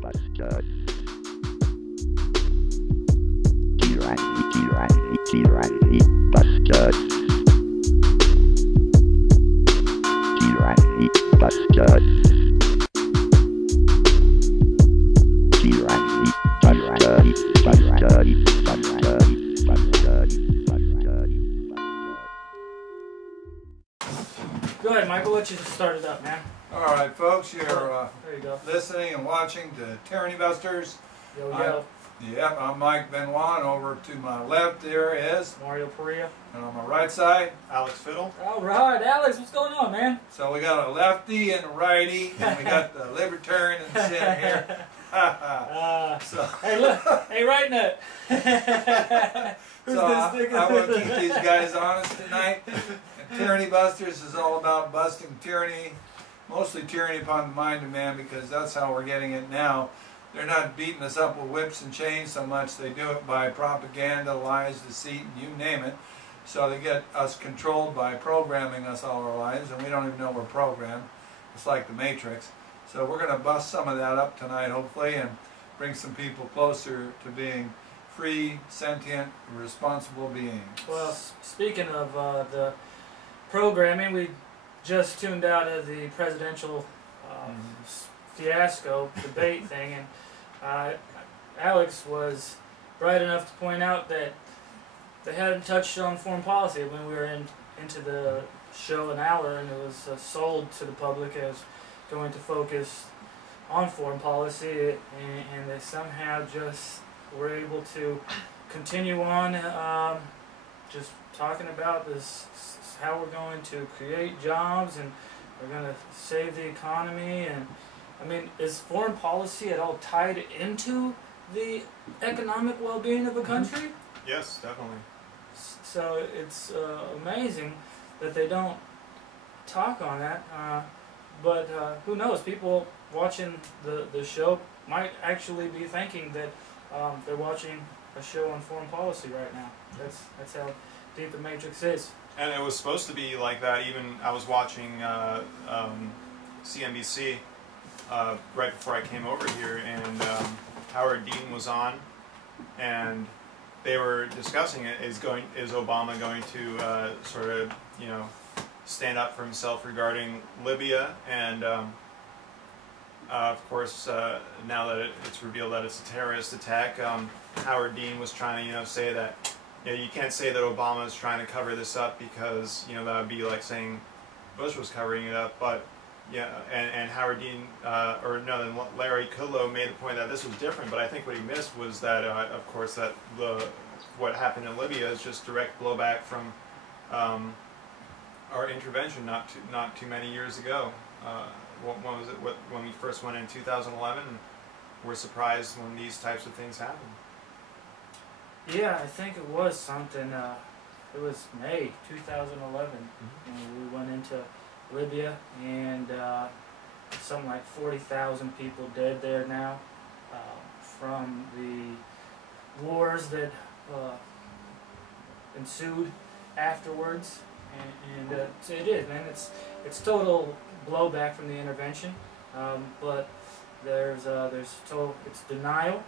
Busters. Tyranny Busters. Tyranny Busters. Go ahead, Michael. Let you start it up, man. All right, folks, you're There you go. listening and watching to Tyranny Busters. Yo, yo. Yep, I'm Mike Benoit, and over to my left there is, Mario Perea. and on my right side, Alex Fiddle. All right, Alex, what's going on, man? so we got a lefty and a righty, and we got the libertarian in the center here. So, Hey, look. Hey, right nut. Who's so this nigga? I want to keep these guys honest tonight. And Tyranny Busters is all about busting tyranny, mostly tyranny upon the mind of man, because that's how we're getting it now. They're not beating us up with whips and chains so much. They do it by propaganda, lies, deceit, and you name it. So they get us controlled by programming us all our lives, and we don't even know we're programmed. It's like the Matrix. So we're going to bust some of that up tonight, hopefully, and bring some people closer to being free, sentient, responsible beings. Well, speaking of the programming, we just tuned out of the presidential fiasco debate thing, and Alex was bright enough to point out that they hadn't touched on foreign policy when we were into the show an hour, and it was sold to the public as going to focus on foreign policy, and they somehow just were able to continue on just talking about this, how we're going to create jobs and we're going to save the economy. And I mean, is foreign policy at all tied into the economic well-being of a country? Yes, definitely. So it's amazing that they don't talk on that. But who knows? People watching the show might actually be thinking that they're watching a show on foreign policy right now. That's how deep the Matrix is. And it was supposed to be like that. Even I was watching CNBC right before I came over here, and Howard Dean was on, and they were discussing it. Is Obama going to sort of, you know, stand up for himself regarding Libya? And of course, now that it's revealed that it's a terrorist attack, Howard Dean was trying to, you know, say that, you know, you can't say that Obama is trying to cover this up because, you know, that would be like saying Bush was covering it up. But yeah, and Howard Dean, or no, then Larry Kudlow made the point that this was different. But I think what he missed was that, of course, that what happened in Libya is just direct blowback from our intervention not too many years ago. When was it? When we first went in 2011, we're surprised when these types of things happen. Yeah, I think it was something. It was May 2011 when we went into Libya, and something like 40,000 people dead there now from the wars that ensued afterwards. And so it is, man. It's total blowback from the intervention, but there's total it's denial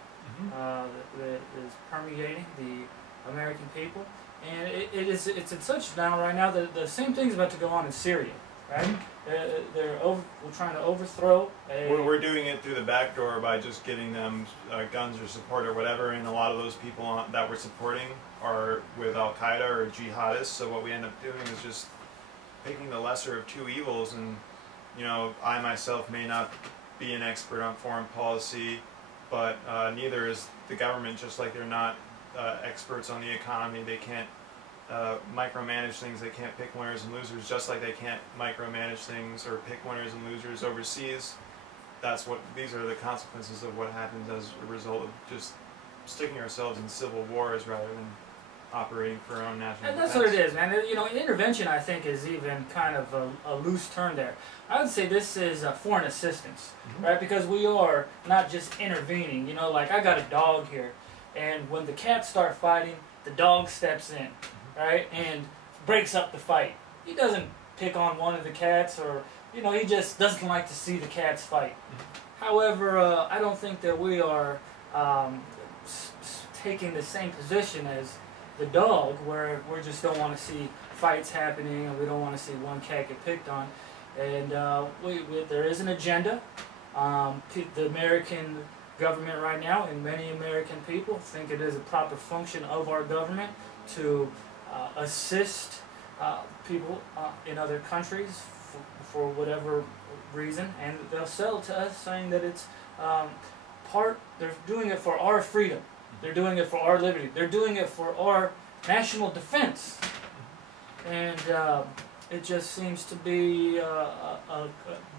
that is permeating the American people, and it's in such denial right now that the same thing's about to go on in Syria, right? We're trying to overthrow We're doing it through the back door by just giving them guns or support or whatever, and a lot of those people that we're supporting are with Al-Qaeda or jihadists, so what we end up doing is just picking the lesser of two evils. And, you know, I myself may not be an expert on foreign policy, but neither is the government, just like they're not experts on the economy. They can't micromanage things. They can't pick winners and losers, just like they can't micromanage things or pick winners and losers overseas. These are the consequences of what happens as a result of just sticking ourselves in civil wars rather than operating for our own national And that's defense. what it is, man. You know, intervention, I think, is even kind of a loose term there. I would say this is foreign assistance, right? Because we are not just intervening. You know, like I got a dog here, and when the cats start fighting, the dog steps in, right, and breaks up the fight. He doesn't pick on one of the cats, or, you know, he just doesn't like to see the cats fight. However, I don't think that we are taking the same position as the dog, where we just don't want to see fights happening and we don't want to see one cat get picked on. And there is an agenda. The American government right now, and many American people, think it is a proper function of our government to assist people in other countries for whatever reason, and they'll sell to us saying that it's they're doing it for our freedom, they're doing it for our liberty, they're doing it for our national defense. And it just seems to be a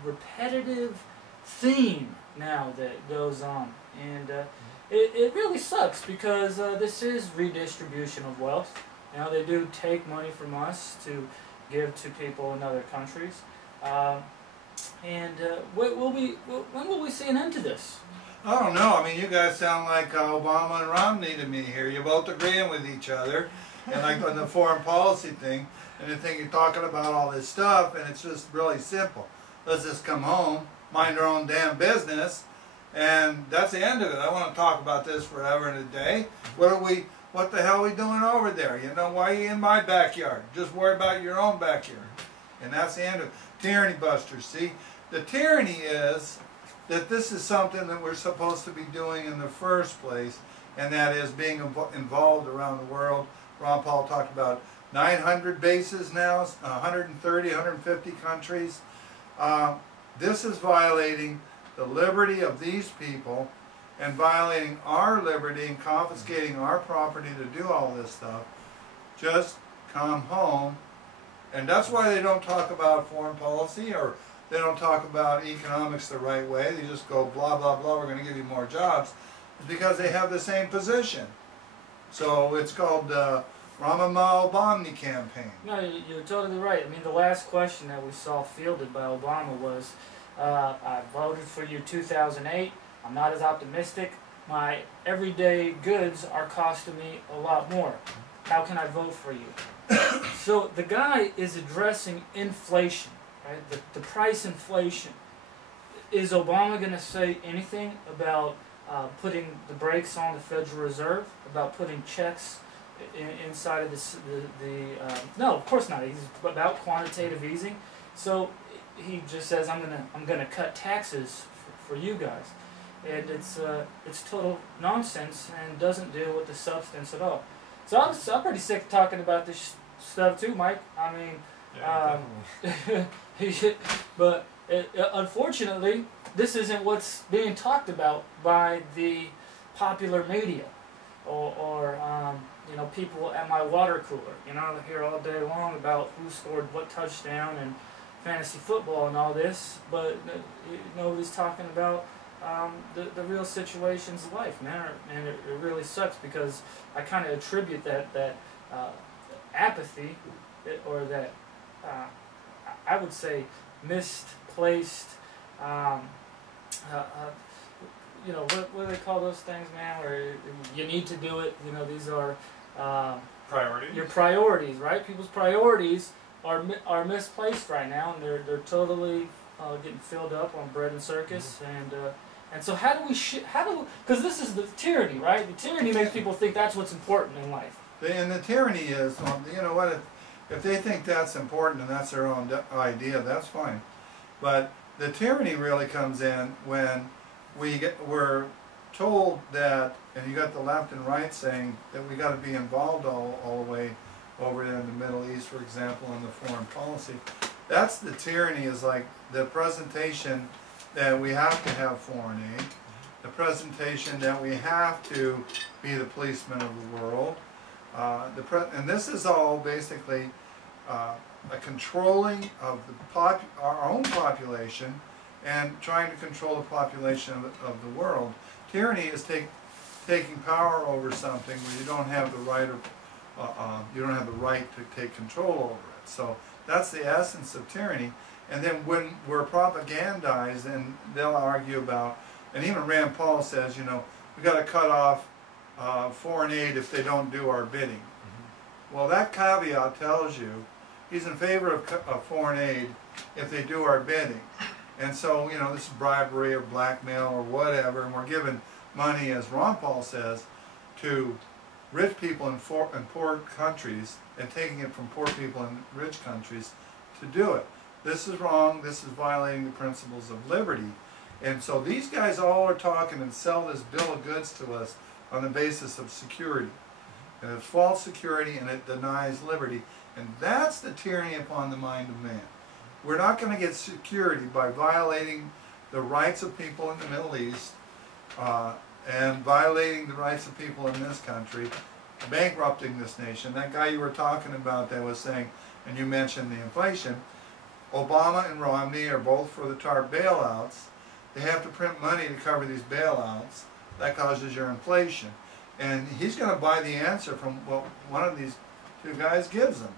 repetitive theme now that goes on, and it really sucks, because this is redistribution of wealth. You know, they do take money from us to give to people in other countries, and when will we see an end to this? I don't know. I mean, you guys sound like Obama and Romney to me here. You're both agreeing with each other, and like on the foreign policy thing, and you think you're talking about all this stuff, and it's just really simple. Let's just come home, mind our own damn business, and that's the end of it. I want to talk about this forever and a day. What the hell are we doing over there? You know, why are you in my backyard? Just worry about your own backyard. And that's the end of it. Tyranny Busters, see? The tyranny is that this is something that we're supposed to be doing in the first place, and that is being involved around the world. Ron Paul talked about 900 bases now, 130, 150 countries. This is violating the liberty of these people and violating our liberty and confiscating our property to do all this stuff. Just come home. And that's why they don't talk about foreign policy, or they don't talk about economics the right way. They just go blah, blah, blah, we're going to give you more jobs. It's because they have the same position. So it's called the Ramama Obama campaign. No, you're totally right. I mean, the last question that we saw fielded by Obama was, I voted for you 2008. I'm not as optimistic. My everyday goods are costing me a lot more. How can I vote for you? So the guy is addressing inflation, right? The price inflation. Is Obama going to say anything about putting the brakes on the Federal Reserve, about putting checks inside of no, of course not. He's about quantitative easing. So he just says, I'm gonna cut taxes for you guys, and it's total nonsense and doesn't deal with the substance at all. So I'm pretty sick of talking about this stuff too, Mike. I mean, but unfortunately, this isn't what's being talked about by the popular media, or you know, people at my water cooler. You know, I hear all day long about who scored what touchdown and fantasy football and all this, but nobody's talking about the real situations of life, man. And it really sucks, because I kind of attribute that apathy, or that I would misplaced, you know, what do they call those things, man, where you need to do it. You know, these are priorities. Your priorities, right? People's priorities are misplaced right now, and they're totally getting filled up on bread and circus. And so how do we because this is the tyranny, right? The tyranny makes people think that's what's important in life. And the tyranny is, you know what, if they think that's important and that's their own idea, that's fine. But the tyranny really comes in when we're told that, and you got the left and right saying that we got to be involved all the way over there in the Middle East, for example, in the foreign policy. That's the tyranny, is like the presentation that we have to have foreign aid, the presentation that we have to be the policeman of the world, and this is all basically a controlling of our own population and trying to control the population of the world. Tyranny is taking power over something where you don't have the right to take control over it. So that's the essence of tyranny. And then when we're propagandized, and they'll argue about, and even Rand Paul says, you know, we got to cut off foreign aid if they don't do our bidding. Mm-hmm. Well, that caveat tells you he's in favor of foreign aid if they do our bidding. And so, you know, this is bribery or blackmail or whatever, and we're giving money, as Ron Paul says, to rich people in poor countries and taking it from poor people in rich countries to do it. This is wrong. This is violating the principles of liberty. And so these guys all are talking and sell this bill of goods to us on the basis of security. And it's false security, and it denies liberty. And that's the tyranny upon the mind of man. We're not going to get security by violating the rights of people in the Middle East and violating the rights of people in this country, bankrupting this nation. That guy you were talking about that was saying, and you mentioned the inflation, Obama and Romney are both for the TARP bailouts. They have to print money to cover these bailouts. That causes your inflation. And he's going to buy the answer from what one of these two guys gives him.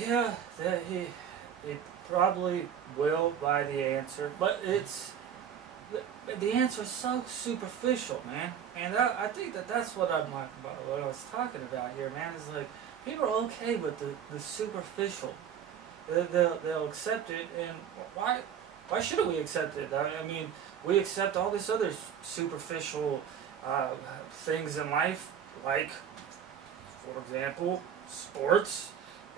Yeah, he probably will buy the answer, but the answer is so superficial, man. And I think that's what I'm like about what I was talking about here, man. Is like people are okay with the superficial. They'll accept it, and why shouldn't we accept it? I mean, we accept all this other superficial things in life, like, for example, sports,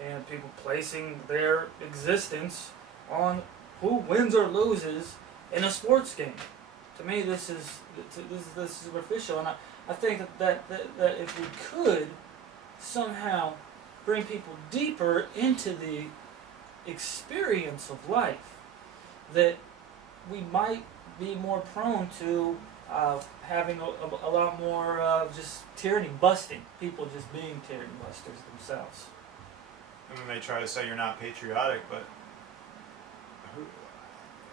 and people placing their existence on who wins or loses in a sports game. To me, this is superficial, and I think that if we could somehow bring people deeper into the experience of life, that we might be more prone to having a lot more just tyranny busting, people just being tyranny busters themselves. I mean, they try to say you're not patriotic, but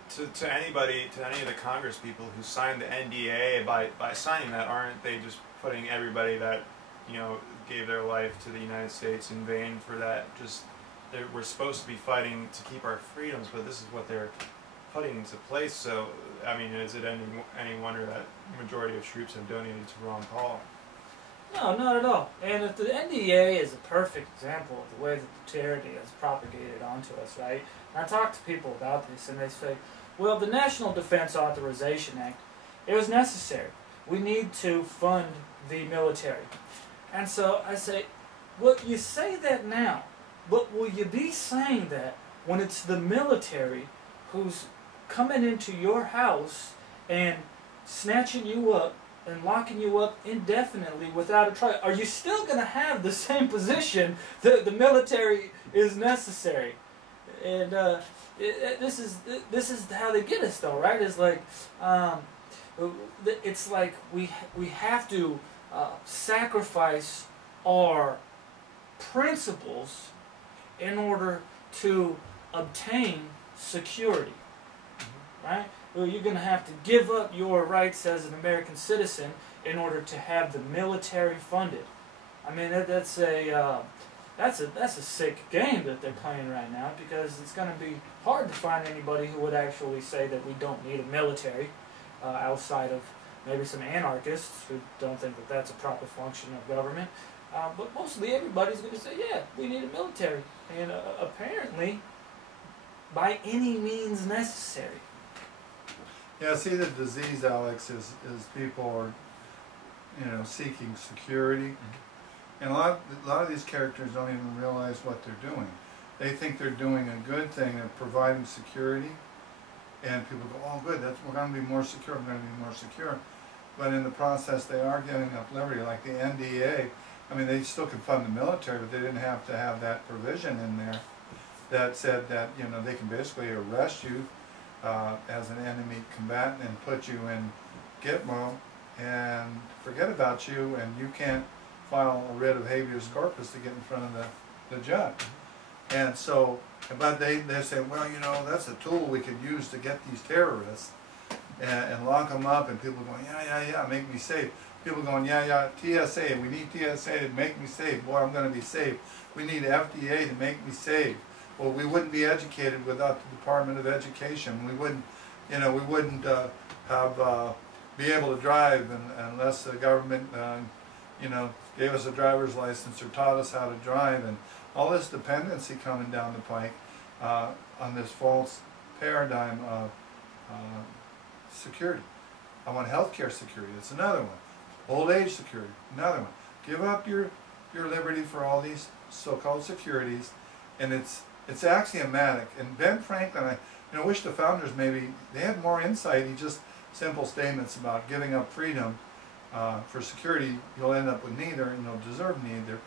to anybody, to any of the Congress people who signed the NDA, by signing that, aren't they just putting everybody that, you know, gave their life to the United States in vain for that? Just, we're supposed to be fighting to keep our freedoms, but this is what they're putting into place. So, I mean, is it any wonder that the majority of troops have donated to Ron Paul? No, not at all. And if the NDA is a perfect example of the way that the tyranny is propagated onto us, right? And I talk to people about this, and they say, well, the National Defense Authorization Act, it was necessary. We need to fund the military. And so I say, well, you say that now, but will you be saying that when it's the military who's coming into your house and snatching you up and locking you up indefinitely without a trial? Are you still going to have the same position that the military is necessary? And this is how they get us, though, right? It's like we have to sacrifice our principles in order to obtain security, right? Well, you're going to have to give up your rights as an American citizen in order to have the military funded. I mean, that's a sick game that they're playing right now, because it's going to be hard to find anybody who would actually say that we don't need a military, outside of maybe some anarchists who don't think that that's a proper function of government. But mostly everybody's going to say, yeah, we need a military, and apparently by any means necessary. Yeah, see, the disease, Alex, is people are, you know, seeking security. And a lot of these characters don't even realize what they're doing. They think they're doing a good thing of providing security, and people go, oh good, we're going to be more secure, we're going to be more secure. But in the process, they are giving up liberty, like the NDA. I mean, they still can fund the military, but they didn't have to have that provision in there that said that, you know, they can basically arrest you as an enemy combatant and put you in Gitmo and forget about you, and you can't file a writ of habeas corpus to get in front of the judge. And so, but they say, well, you know, that's a tool we could use to get these terrorists and lock them up, and people going, yeah, make me safe. People going, yeah, TSA, we need TSA to make me safe. Boy, I'm going to be safe. We need FDA to make me safe. Well, we wouldn't be educated without the Department of Education. We wouldn't, you know, be able to drive unless the government, you know, gave us a driver's license or taught us how to drive, and all this dependency coming down the pike on this false paradigm of security. I want healthcare security. That's another one. Old age security. Another one. Give up your liberty for all these so-called securities, and it's axiomatic. And Ben Franklin, I wish the founders maybe they had more insight. He just simple statements about giving up freedom for security. You'll end up with neither, and you'll deserve neither.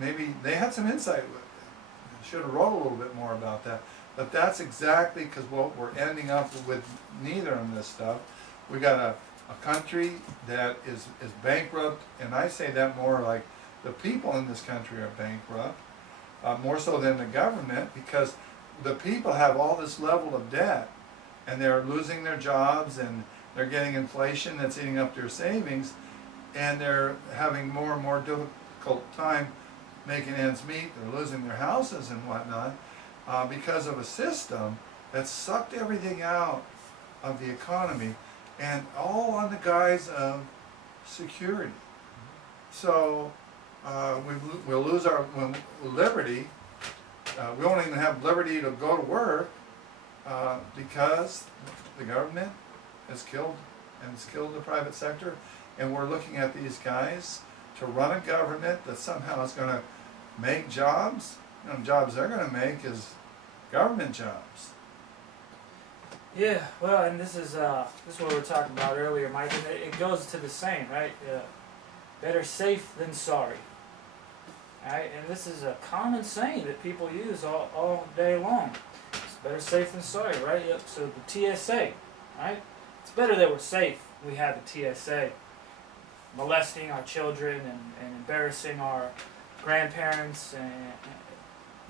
Maybe they had some insight. Should have wrote a little bit more about that. But that's exactly because what we're ending up with neither on this stuff. We got a country that is bankrupt, and I say that more like the people in this country are bankrupt, more so than the government, because the people have all this level of debt, and they're losing their jobs, and they're getting inflation that's eating up their savings, and they're having more and more difficult time making ends meet. They're losing their houses and whatnot because of a system that sucked everything out of the economy, and all on the guise of security. So we'll lose our liberty. We won't even have liberty to go to work because the government has killed the private sector, and we're looking at these guys to run a government that somehow is going to make jobs. Jobs they're going to make is government jobs. Yeah, well, and this is what we were talking about earlier, Mike, and it goes to the same, right? Better safe than sorry. Right? And this is a common saying that people use all day long. It's better safe than sorry, right? Yep. So the TSA, right? It's better that we're safe. We have the TSA molesting our children and embarrassing our grandparents, and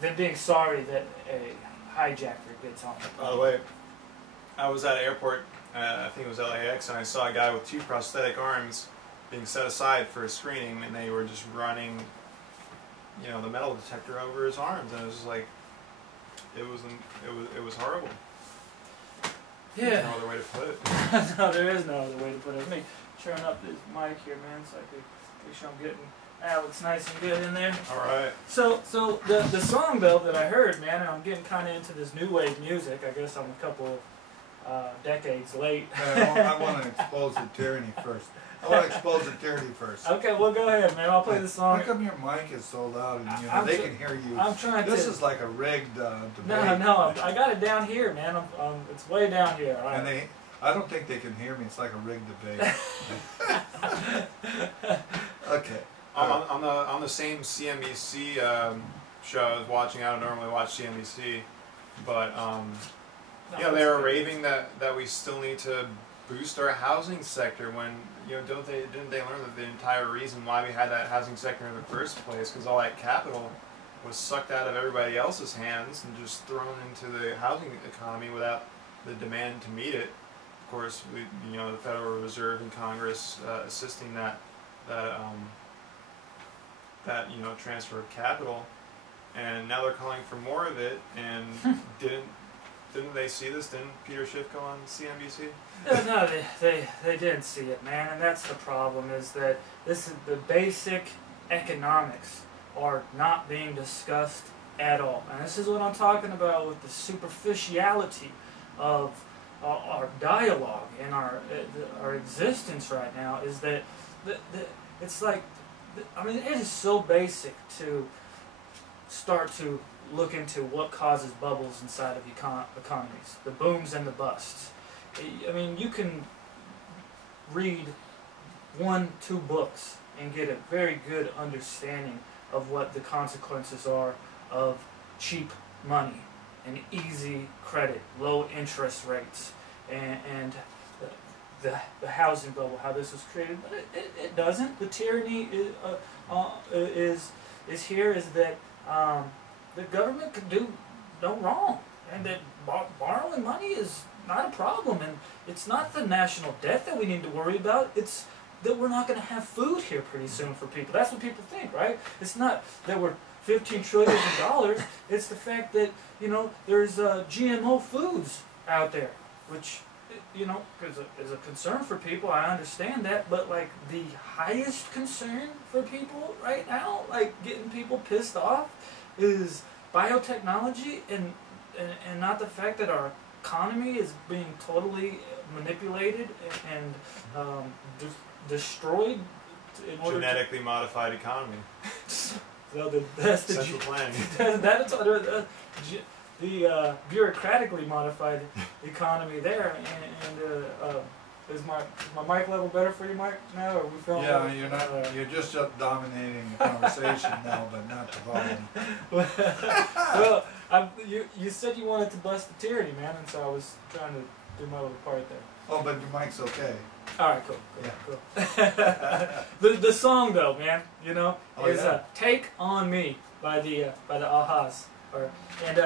than being sorry that a hijacker gets on. By the way, I was at an airport, I think it was LAX, and I saw a guy with 2 prosthetic arms being set aside for a screening, and they were just running, the metal detector over his arms, and it was just like, it was horrible. Yeah. There's no other way to put it. No, there is no other way to put it. Let me turn up this mic here, man, so I can make sure I'm getting Alex nice and good in there. All right. So the song though that I heard, man, and I'm getting kind of into this new wave music. I guess I'm a couple decades late. I want to expose the tyranny first. Okay, well go ahead, man. I'll play the song. How come your mic is so loud and they can hear you? I'm trying to. This is like a rigged debate. No, I got it down here, man. It's way down here. All right. And I don't think they can hear me. It's like a rigged debate. Okay. On the same CNBC show I was watching, I don't normally watch CNBC, but they were raving that we still need to boost our housing sector when didn't they learn that the entire reason why we had that housing sector in the first place, because all that capital was sucked out of everybody else's hands and just thrown into the housing economy without the demand to meet it. Of course, the Federal Reserve and Congress assisting that transfer of capital, and now they're calling for more of it. And didn't they see this? Didn't Peter Schiff go on CNBC? No, they didn't see it, man, and that's the problem. Is that the basic economics are not being discussed at all, and this is what I'm talking about with the superficiality of our dialogue and our existence right now. Is that it's like. I mean, it is so basic to start to look into what causes bubbles inside of economies, the booms and the busts. I mean, you can read 1-2 books and get a very good understanding of what the consequences are of cheap money and easy credit, low interest rates, and the housing bubble, how this was created. But it doesn't. The tyranny is here, is that the government can do no wrong, and that borrowing money is not a problem, and it's not the national debt that we need to worry about. It's that we're not going to have food here pretty soon for people. That's what people think, right? It's not that we're $15 trillion. It's the fact that there's GMO foods out there, which is a concern for people. I understand that, but like the highest concern for people right now, like getting people pissed off, is biotechnology and and not the fact that our economy is being totally manipulated and destroyed in order Genetically modified economy. so that's the Central planning. that's the bureaucratically modified economy there. And is my mic level better for you, Mike? Now, or are we feeling? Yeah, you're not. You're just dominating the conversation now, but not the volume. Well, you said you wanted to bust the tyranny, man, and so I was trying to do my little part there. Oh, but your mic's okay. All right, cool. The song though, man, you know, is "Take on Me" by the Ahas, and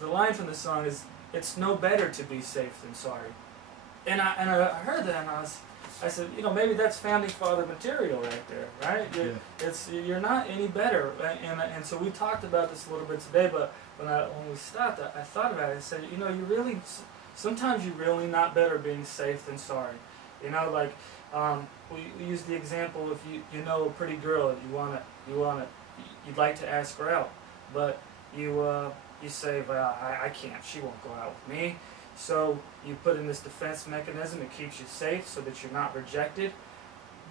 the line from the song is, "It's no better to be safe than sorry." And I heard that, and I said, you know, maybe that's founding father material right there, right? You're not any better, and so we talked about this a little bit today. But when we stopped, I thought about it. I said, you know, sometimes you're really not better being safe than sorry. You know, like we use the example, if you know a pretty girl and you'd like to ask her out, but you say, well, I can't, she won't go out with me. So you put in this defense mechanism, it keeps you safe so that you're not rejected,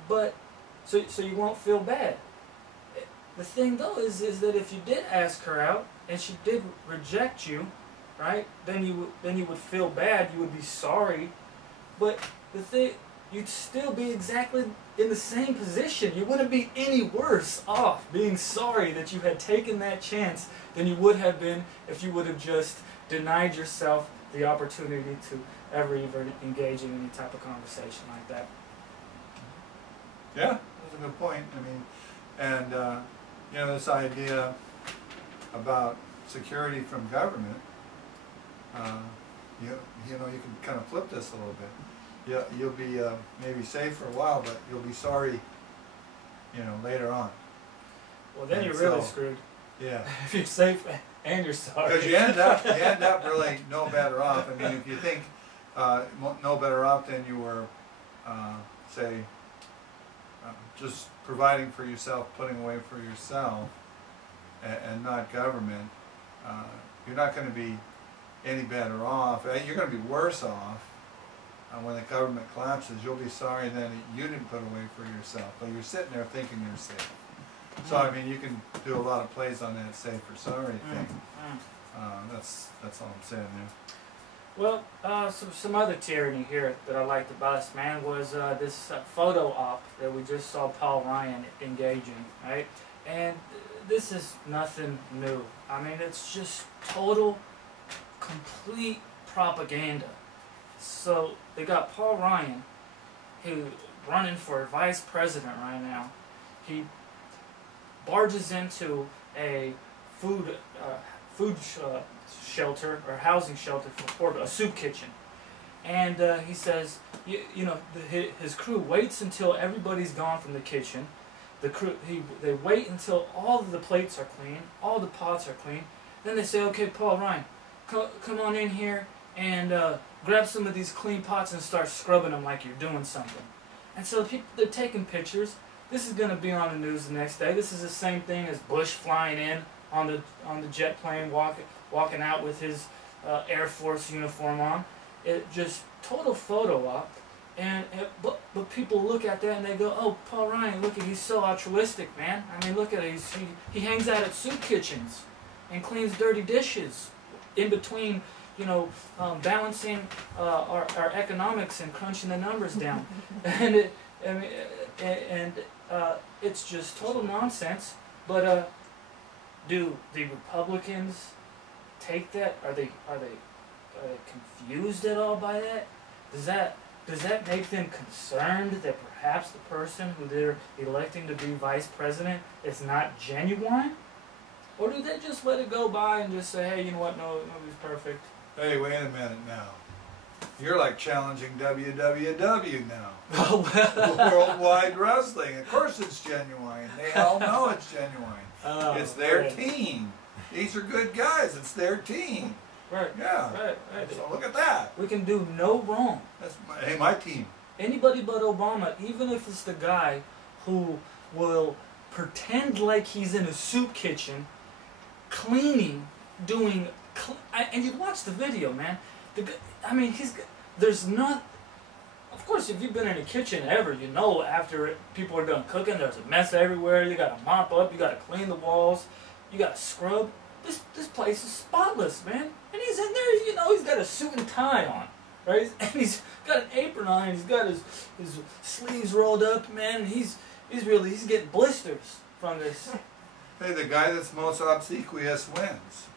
but so you won't feel bad. The thing though is that if you did ask her out and she did reject you, right, then you would feel bad, you would be sorry, but the thing, you'd still be exactly in the same position. You wouldn't be any worse off being sorry that you had taken that chance than you would have been if you would have just denied yourself the opportunity to ever even engage in any type of conversation like that. Yeah, that's a good point. I mean, and you know, this idea about security from government, you know, you can kind of flip this a little bit. You'll be maybe safe for a while, but you'll be sorry, you know, later on. Well, then you're really screwed. Yeah. If you're safe and you're sorry. Because you end up really no better off. I mean, if you think no better off than you were, say, just providing for yourself, putting away for yourself, and not government, you're not going to be any better off. You're going to be worse off when the government collapses. You'll be sorry then that you didn't put away for yourself, but you're sitting there thinking you're safe. So I mean, you can do a lot of plays on that safe or sorry thing. That's all I'm saying there. Well, some other tyranny here that I like to bust, man, was this photo op that we just saw Paul Ryan engaging, right? And this is nothing new. I mean, it's just total, complete propaganda. So they got Paul Ryan, who running for vice president right now. He barges into a food shelter or housing shelter for poor, a soup kitchen, and he says, you know, his crew waits until everybody's gone from the kitchen. The crew they wait until all of the plates are clean, all the pots are clean. Then they say, okay, Paul Ryan, come on in here and grab some of these clean pots and start scrubbing them like you're doing something. And so they're taking pictures. This is going to be on the news the next day. This is the same thing as Bush flying in on the jet plane, walking out with his Air Force uniform on. It just total photo op. But people look at that and they go, oh, Paul Ryan, look at, he's so altruistic, man. I mean, look at it. He hangs out at soup kitchens and cleans dirty dishes in between, you know, balancing our economics and crunching the numbers down. And it's just total nonsense. But do the Republicans take that? Are they confused at all by that? Does that make them concerned that perhaps the person who they're electing to be vice president is not genuine? Or do they just let it go by and just say, hey, you know what, nobody's perfect? Hey, wait a minute now. You're like challenging WWW now. Oh, well. Worldwide Wrestling. Of course it's genuine. They all know it's genuine. It's their team. These are good guys. It's their team. Right. Yeah. Right. So look at that. We can do no wrong. That's my team. Anybody but Obama, even if it's the guy who will pretend like he's in a soup kitchen, cleaning, doing and you watch the video, man. I mean, there's not. Of course, if you've been in a kitchen ever, you know after people are done cooking, there's a mess everywhere. You got to mop up. You got to clean the walls. You got to scrub. This place is spotless, man. And he's in there, you know, he's got a suit and tie on, right? And he's got an apron on. And he's got his sleeves rolled up, man. And he's getting blisters from this. Hey, the guy that's most obsequious wins.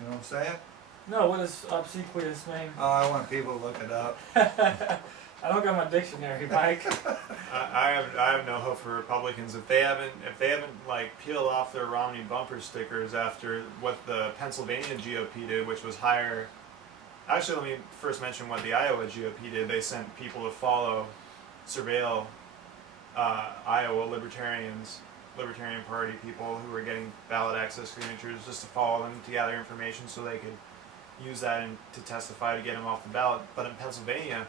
You know what I'm saying? No, what does obsequious mean? Oh, I want people to look it up. I don't got my dictionary, Mike. I have no hope for Republicans if they haven't like peeled off their Romney bumper stickers after what the Pennsylvania GOP did, which was hire. Actually, let me first mention what the Iowa GOP did. They sent people to follow, surveil Iowa Libertarian Party people who were getting ballot access signatures just to follow them to gather information so they could use that to testify to get them off the ballot. But in Pennsylvania,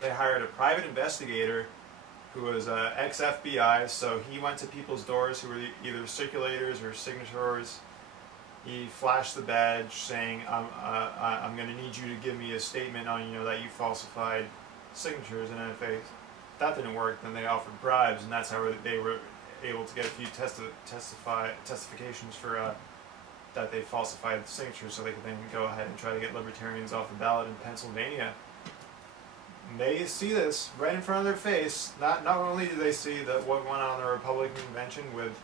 they hired a private investigator who was ex-FBI, so he went to people's doors who were either circulators or signatories. He flashed the badge saying, I'm going to need you to give me a statement on, you know, that you falsified signatures. And then if that didn't work, then they offered bribes, and that's how they were able to get a few testifications for that they falsified the signatures, so they could then go ahead and try to get libertarians off the ballot in Pennsylvania. And they see this right in front of their face. Not only do they see what went on in the Republican convention with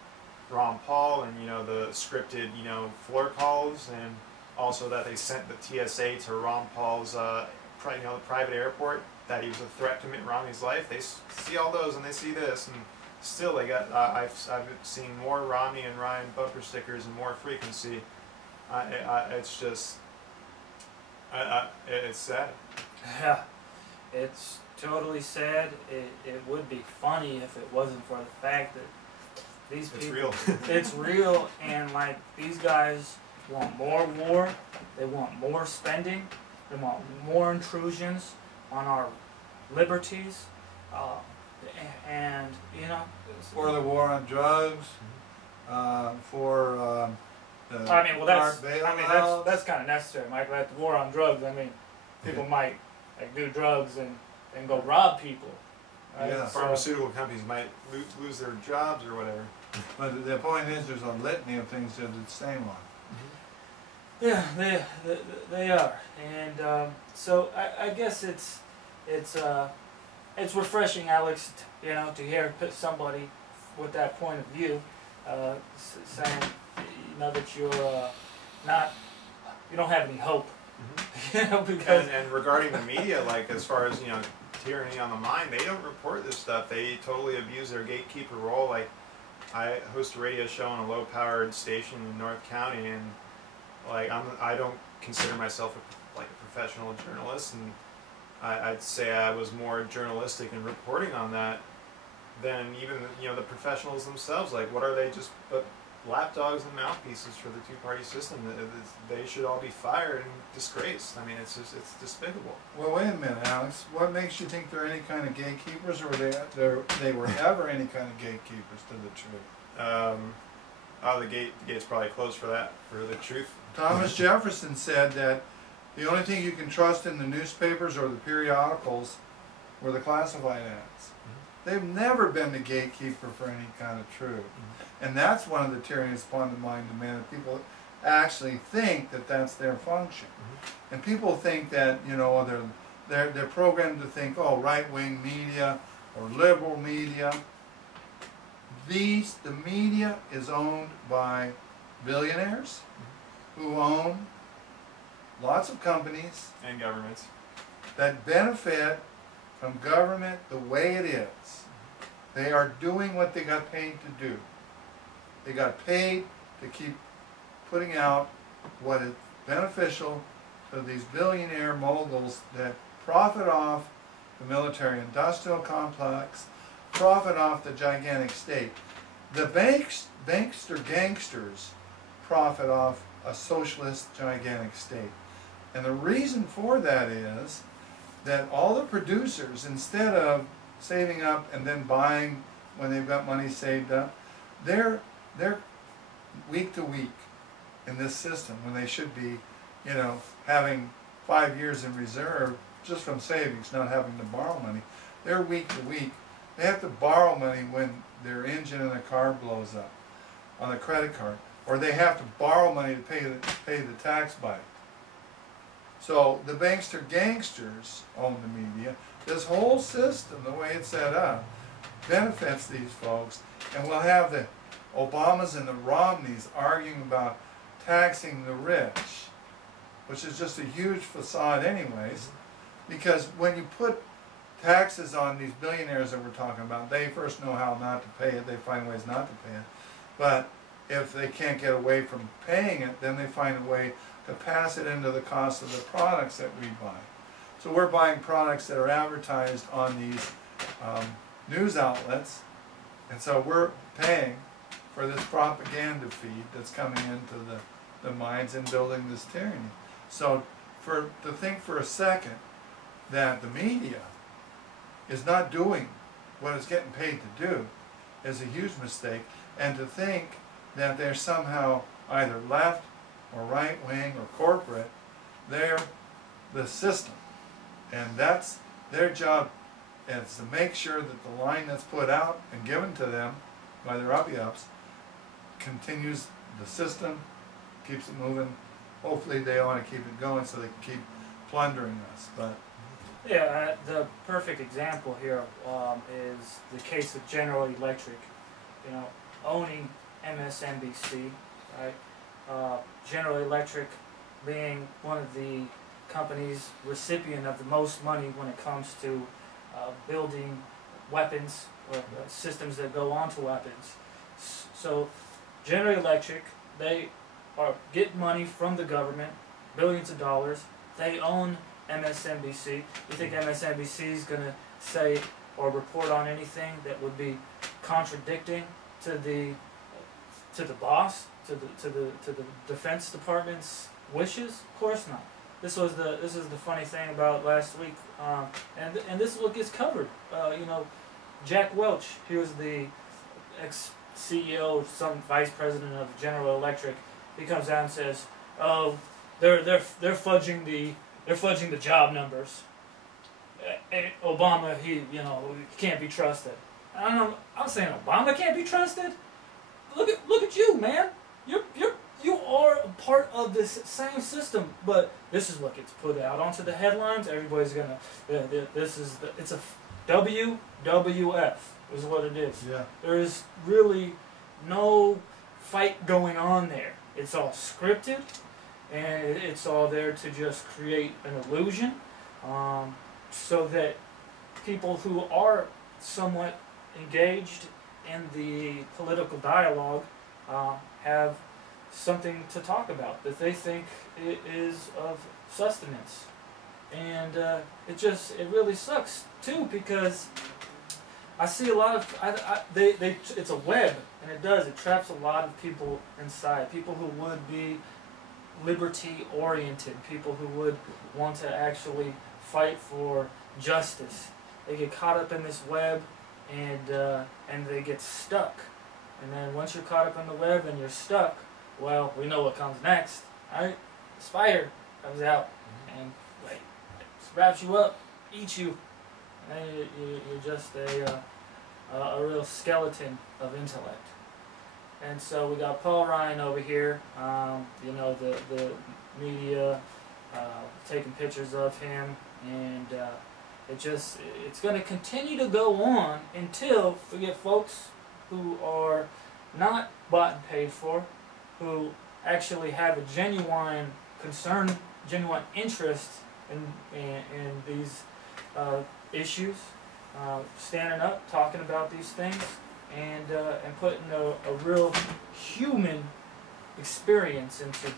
Ron Paul and, you know, the scripted, you know, floor calls, and also that they sent the TSA to Ron Paul's the private airport, that he was a threat to Mitt Romney's life. They see all those, and they see this, and still they got. I've seen more Romney and Ryan bumper stickers and more frequency. It's just, it's sad. Yeah, it's totally sad. It would be funny if it wasn't for the fact that these people. It's real. It's real, and like these guys want more war. They want more spending. They want more intrusions on our liberties, and you know. For the war on drugs, for the I mean, well, bailouts. that's kind of necessary, Mike. Like the war on drugs. I mean, people might like do drugs and go rob people. Right? Yeah. So, Pharmaceutical companies might lose their jobs or whatever. But the point is, there's a litany of things that it's the same on. yeah, they are, and so I guess it's refreshing, Alex, to hear somebody with that point of view saying, that you're you don't have any hope. Because and regarding the media, like as far as tyranny on the mind, they don't report this stuff. They totally abuse their gatekeeper role. Like I host a radio show on a low-powered station in North County, and like I don't consider myself a professional journalist, and I'd say I was more journalistic in reporting on that than even the professionals themselves. Like, what are they, just but lapdogs and mouthpieces for the two-party system? They should all be fired and disgraced. I mean, it's despicable. Well, wait a minute, Alex. What makes you think they're any kind of gatekeepers, or they were ever any kind of gatekeepers to the truth? The gate's probably closed for the truth. Thomas Jefferson said that the only thing you can trust in the newspapers or the periodicals were the classified ads. They've never been the gatekeeper for any kind of truth. And that's one of the tyrannies upon the mind of man, that people actually think that that's their function. And people think that, they're programmed to think, oh, right-wing media or liberal media. The media is owned by billionaires who own lots of companies And governments. that benefit from government the way it is. They are doing what they got paid to do. They got paid to keep putting out what is beneficial to these billionaire moguls that profit off the military-industrial complex, profit off the gigantic state. The bankster gangsters profit off a socialist gigantic state. And the reason for that is that all the producers, instead of saving up and then buying when they've got money saved up, they're week to week. in this system when they should be, you know, having 5 years in reserve just from savings, not having to borrow money. They're week to week. They have to borrow money when their engine in the car blows up on a credit card, or they have to borrow money to pay the tax bite. So the bankster gangsters own the media. This whole system, the way it's set up, benefits these folks, and we'll have the Obamas and the Romneys arguing about taxing the rich, which is just a huge facade anyways, because when you put taxes on these billionaires that we're talking about, they first know how not to pay it, they find ways not to pay it, but if they can't get away from paying it, then they find a way to pass it into the cost of the products that we buy. So we're buying products that are advertised on these news outlets, and so we're paying for this propaganda feed that's coming into the minds and building this tyranny. So to think for a second that the media is not doing what it's getting paid to do is a huge mistake, and to think that they're somehow either left or right wing or corporate, they're the system, and that's their job, is to make sure that the line that's put out and given to them by their uppy-ups continues the system, keeps it moving. Hopefully they want to keep it going so they can keep plundering us. But yeah, the perfect example here is the case of General Electric, you know, owning MSNBC, right? General Electric being one of the companies recipient of the most money when it comes to building weapons or systems that go onto weapons. So General Electric, they get money from the government, billions of dollars. They own MSNBC. You think MSNBC is going to say or report on anything that would be contradicting to the boss, to the Defense Department's wishes? Of course not. This is the funny thing about last week, and this is what gets covered. You know, Jack Welch, he was the ex-CEO, some vice president of General Electric. He comes out and says, "Oh, they're fudging the job numbers. And Obama, he can't be trusted." I'm saying Obama can't be trusted. Look at you, man. You are a part of this same system, but this is what gets put out onto the headlines. Everybody's gonna. It's a WWF is what it is. yeah, There is really no fight going on there. It's all scripted, and it's all there to just create an illusion, so that people who are somewhat engaged in the political dialogue have something to talk about that they think it is of sustenance. And it really sucks too, because I see a lot of it's a web, and it traps a lot of people inside, people who would be liberty oriented, people who would want to actually fight for justice. They get caught up in this web, and they get stuck. And then once you're caught up in the web and you're stuck, well, we know what comes next, right? The spider comes out and like wraps you up, eats you, and then you're just a real skeleton of intellect. And so we got Paul Ryan over here, the media taking pictures of him, and it's going to continue to go on until we get folks who are not bought and paid for, who actually have a genuine concern, genuine interest in these issues, standing up, talking about these things, and putting a real human experience into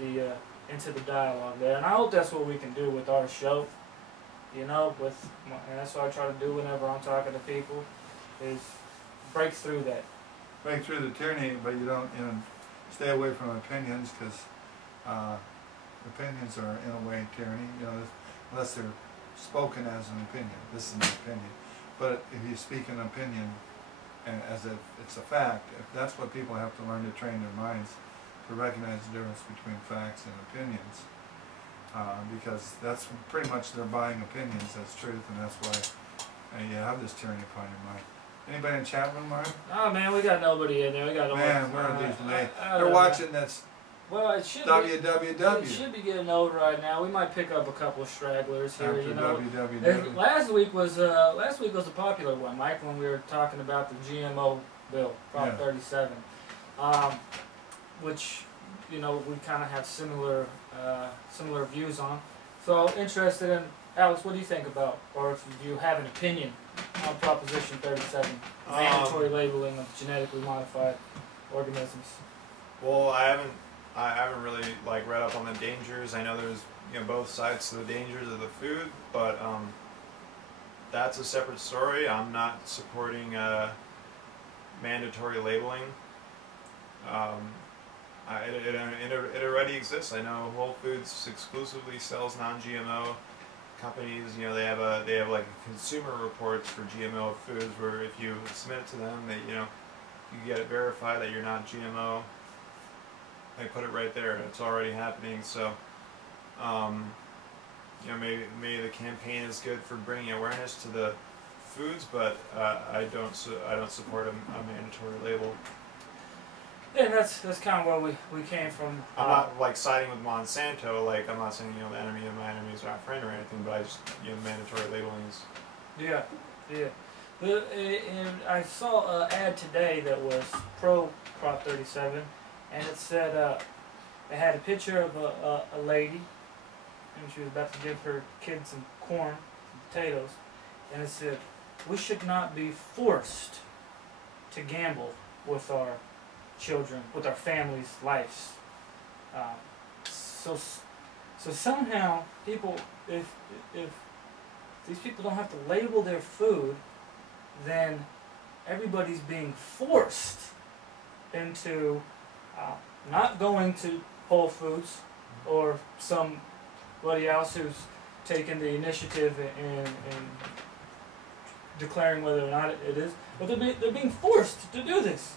the dialogue there. And I hope that's what we can do with our show. And that's what I try to do whenever I'm talking to people, is break through that. break through the tyranny, but you don't, stay away from opinions, because opinions are in a way tyranny, unless they're spoken as an opinion. This is an opinion. But if you speak an opinion and as if it's a fact, if that's what people have to learn to train their minds, to recognize the difference between facts and opinions, because that's pretty much they're buying opinions as truth, and that's why you have this tyranny upon your mind. Anybody in the chat room, Mark? Oh man, we got nobody in there. We got Man, where are these late? They're watching this Well, it should www. It should be getting old right now. We might pick up a couple of stragglers here. After You know, www. last week was a popular one, Mike, when we were talking about the GMO bill, Prop 37, which we kind of have similar views on. So interested in Alex, what do you think about, or if you have an opinion on Proposition 37, mandatory labeling of genetically modified organisms? Well, I haven't really read up on the dangers. I know there's both sides to the dangers of the food, but that's a separate story. I'm not supporting mandatory labeling. It already exists. I know Whole Foods exclusively sells non-GMO. Companies, they have like consumer reports for GMO foods where if you submit it to them, they you get it verified that you're not GMO. They put it right there. It's already happening. So, maybe the campaign is good for bringing awareness to the foods, but I don't support a mandatory label. Yeah, that's kind of where we came from. I'm not siding with Monsanto. I'm not saying the enemy of my enemy is my friend or anything, but I just mandatory labeling is. Yeah. And I saw an ad today that was pro Prop 37, and it said it had a picture of a lady, and she was about to give her kids some corn, some potatoes, and it said, "We should not be forced to gamble with our children, with our families' lives." So somehow people, if these people don't have to label their food, then everybody's being forced into not going to Whole Foods or somebody else who's taken the initiative in declaring whether or not it is, but they're being forced to do this.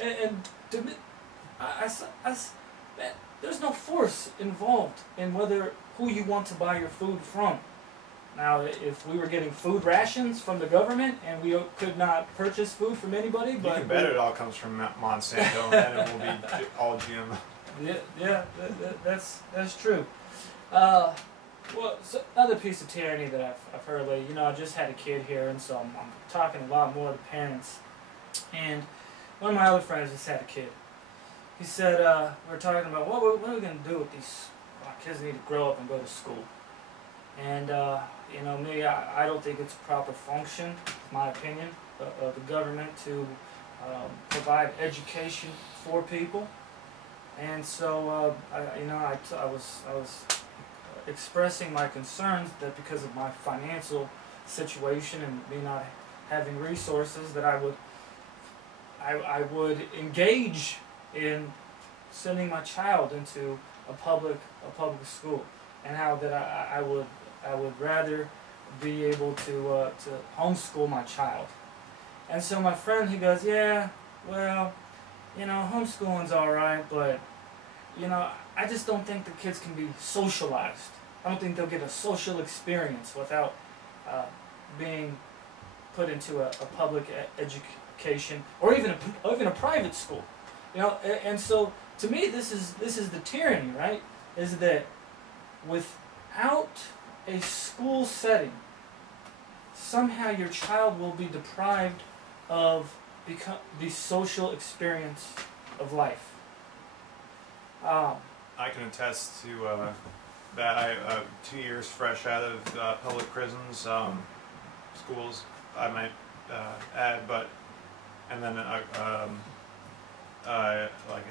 And to me, there's no force involved in who you want to buy your food from. Now, if we were getting food rations from the government and we could not purchase food from anybody, you but can bet it all comes from Monsanto, and then it will be all GMO. Yeah, that's true. Well, so another piece of tyranny that I've heard lately. I just had a kid here, and so I'm talking a lot more to parents. And one of my other friends just had a kid. He said, we were talking about, what are we going to do with these kids need to grow up and go to school. And, me, I don't think it's a proper function, in my opinion, of the government to provide education for people. And so, I was expressing my concerns that because of my financial situation and me not having resources, that I would engage in sending my child into a public school, and how that I would rather be able to homeschool my child. And so my friend, he goes, yeah, well, homeschooling's all right, but I just don't think the kids can be socialized. I don't think they'll get a social experience without being put into a public education, or even a private school. And so to me, this is the tyranny, right? Is that without a school setting, somehow your child will be deprived of the social experience of life. I can attest to that. I 2 years fresh out of public prisons, schools, I might add, and then like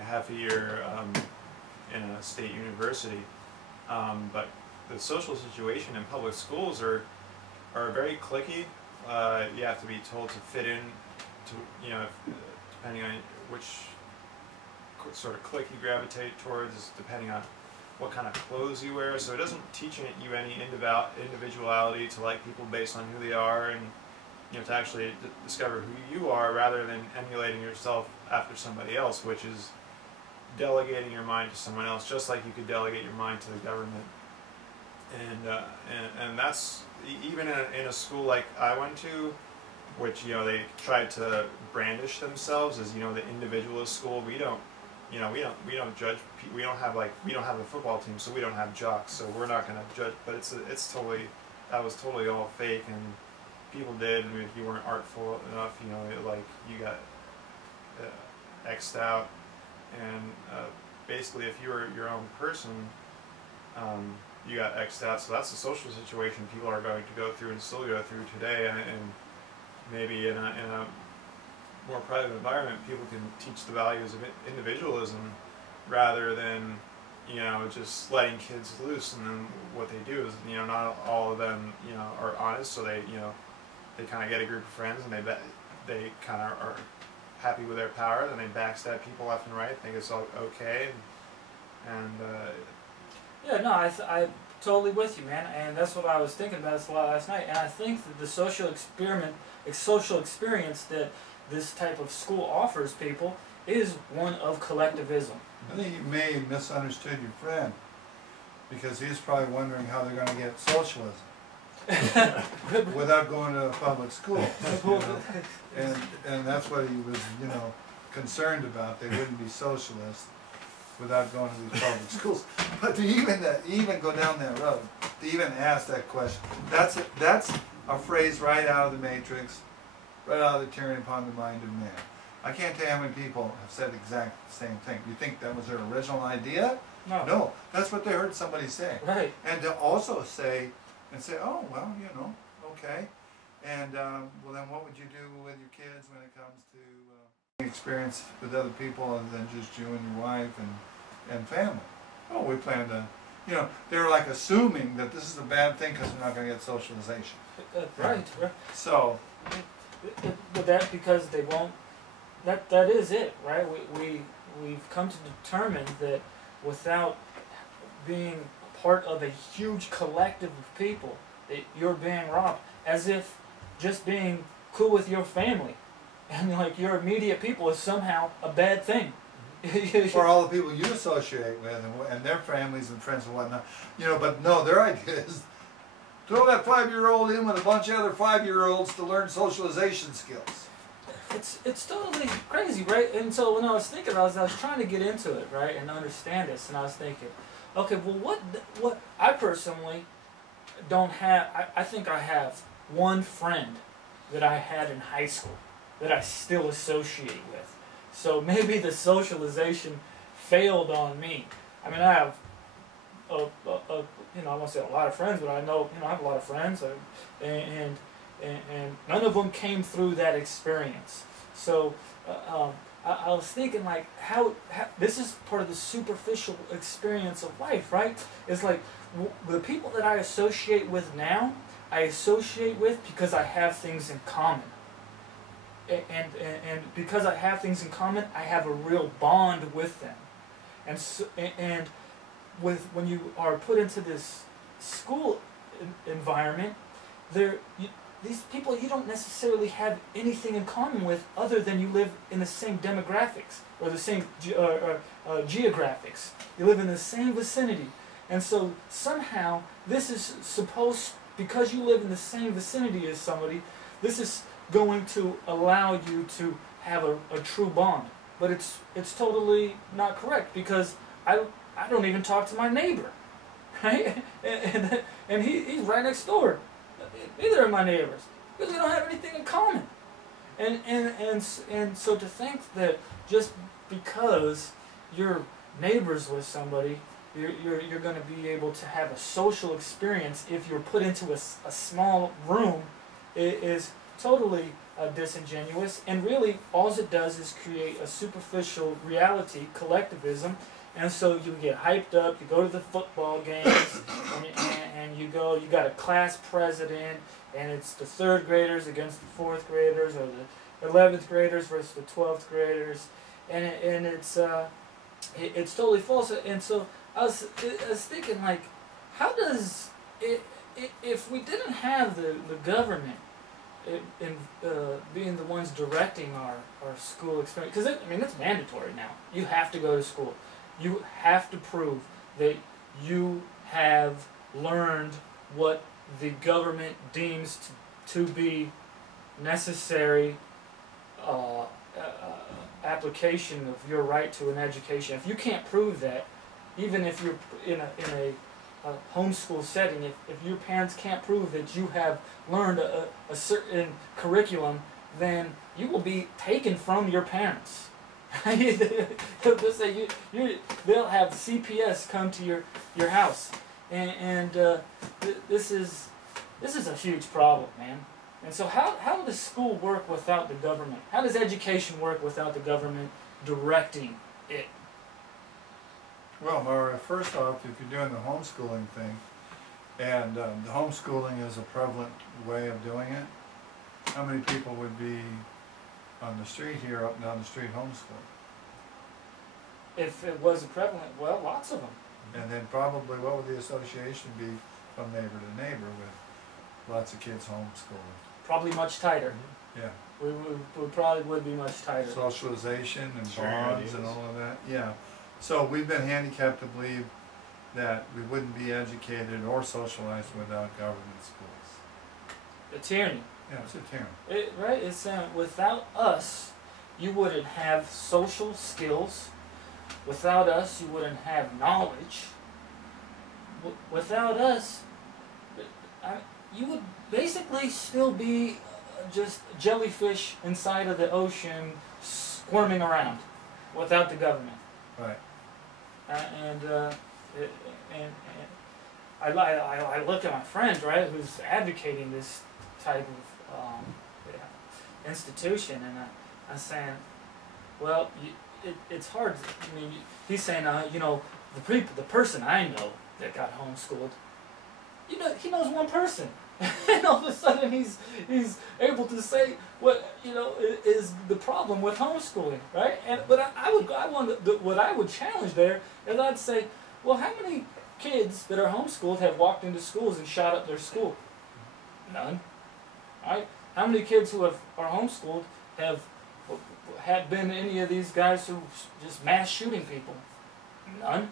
a half a year in a state university. But the social situation in public schools are very cliquey. You have to be told to fit in to, depending on which sort of clique you gravitate towards, depending on what kind of clothes you wear. So it doesn't teach you any individuality to like people based on who they are, and to actually discover who you are rather than emulating yourself after somebody else, which is delegating your mind to someone else, just like you could delegate your mind to the government. And that's even in a school like I went to, which they tried to brandish themselves as the individualist school. We don't judge. We don't have a football team, so we don't have jocks, so we're not going to judge. But that was totally all fake, and people did. And if you weren't artful enough, you got X'd out. And basically, if you were your own person, you got X'd out. So that's the social situation people are going to go through and still go through today. And maybe in a more private environment, people can teach the values of individualism rather than just letting kids loose. And then what they do is not all of them are honest. So they kind of get a group of friends and they kind of are happy with their power, and they backstab people left and right, think it's all okay, yeah, no, I'm totally with you, man, and that's what I was thinking about this a lot last night. And I think that the social experience that this type of school offers people is one of collectivism. I think you may have misunderstood your friend, because he's probably wondering how they're going to get socialism without going to a public school. And that's what he was, concerned about. They wouldn't be socialist without going to these public schools. But to even go down that road, to even ask that question, that's a phrase right out of the Matrix, right out of the Tyranny upon the Mind of Man. I can't tell you how many people have said exactly the same thing. You think that was their original idea? No. No, that's what they heard somebody say. Right. And to also say, oh, well, okay. And, well, then what would you do with your kids when it comes to experience with other people other than just you and your wife and family? Oh, we plan to, they're like assuming that this is a bad thing because they're not going to get socialization. Right. So. But that because they won't, that is it, right? We've come to determine that without being part of a huge collective of people, that you're being robbed, as if just being cool with your family and like your immediate people is somehow a bad thing. Or all the people you associate with and their families and friends and whatnot. But no, their idea is throw that 5-year-old in with a bunch of other 5-year-olds to learn socialization skills. It's totally crazy, right? And so when I was thinking, I was trying to get into it, right, and understand this, and I was thinking, okay, well, what I personally don't have, I think I have one friend that I had in high school that I still associate with. So maybe the socialization failed on me. I mean, I have I won't say a lot of friends, but I know, I have a lot of friends, and none of them came through that experience. So I was thinking, like, how this is part of the superficial experience of life, right? It's like the people that I associate with now, I associate with because I have things in common. And because I have things in common, I have a real bond with them. And so, when you are put into this school environment, these people you don't necessarily have anything in common with other than you live in the same demographics or the same geographics. You live in the same vicinity. And so somehow this is because you live in the same vicinity as somebody, this is going to allow you to have a true bond. But it's totally not correct, because I don't even talk to my neighbor, right? And he's right next door. Neither are my neighbors, because we don't have anything in common. And so to think that just because you're neighbors with somebody, you're going to be able to have a social experience if you're put into a small room is totally disingenuous. And really, all it does is create a superficial reality, collectivism. And so you get hyped up, you go to the football games, and you got a class president, and it's the 3rd graders against the 4th graders, or the 11th graders versus the 12th graders, and it's totally false. And so I was thinking, like, how does if we didn't have the government being the ones directing our school experience. Because I mean, it's mandatory now. You have to go to school. You have to prove that you have learned what the government deems to be necessary application of your right to an education. If you can't prove that, even if you're in a homeschool setting, if your parents can't prove that you have learned a certain curriculum, then you will be taken from your parents. They'll say they'll have CPS come to your house, and this is a huge problem, man. And so how does school work without the government? How does education work without the government directing it? Well, Mara, first off, if you're doing the homeschooling thing, and the homeschooling is a prevalent way of doing it, how many people would be on the street here, up and down the street homeschooling? If it wasn't prevalent, well, lots of them. And then probably what would the association be from neighbor to neighbor with lots of kids homeschooling? Probably much tighter. Yeah. We probably would be much tighter. Socialization and Sharing bonds ideas. and all of that. Yeah. So we've been handicapped to believe that we wouldn't be educated or socialized without government schools. The tyranny. Yeah, it's a tyranny. Right? It's without us, you wouldn't have social skills. Without us, you wouldn't have knowledge. Without us, you would basically still be just jellyfish inside of the ocean squirming around without the government. Right. And I look at my friends, right, who's advocating this type of institution, and I'm saying, well, it's hard. I mean, he's saying, you know, the person I know that got homeschooled, you know, he knows one person, and all of a sudden he's able to say what, you know, is the problem with homeschooling, right? And but what I would challenge there is I'd say, well, how many kids that are homeschooled have walked into schools and shot up their school? None. Right? How many kids who are homeschooled have been any of these guys who just mass shooting people? None.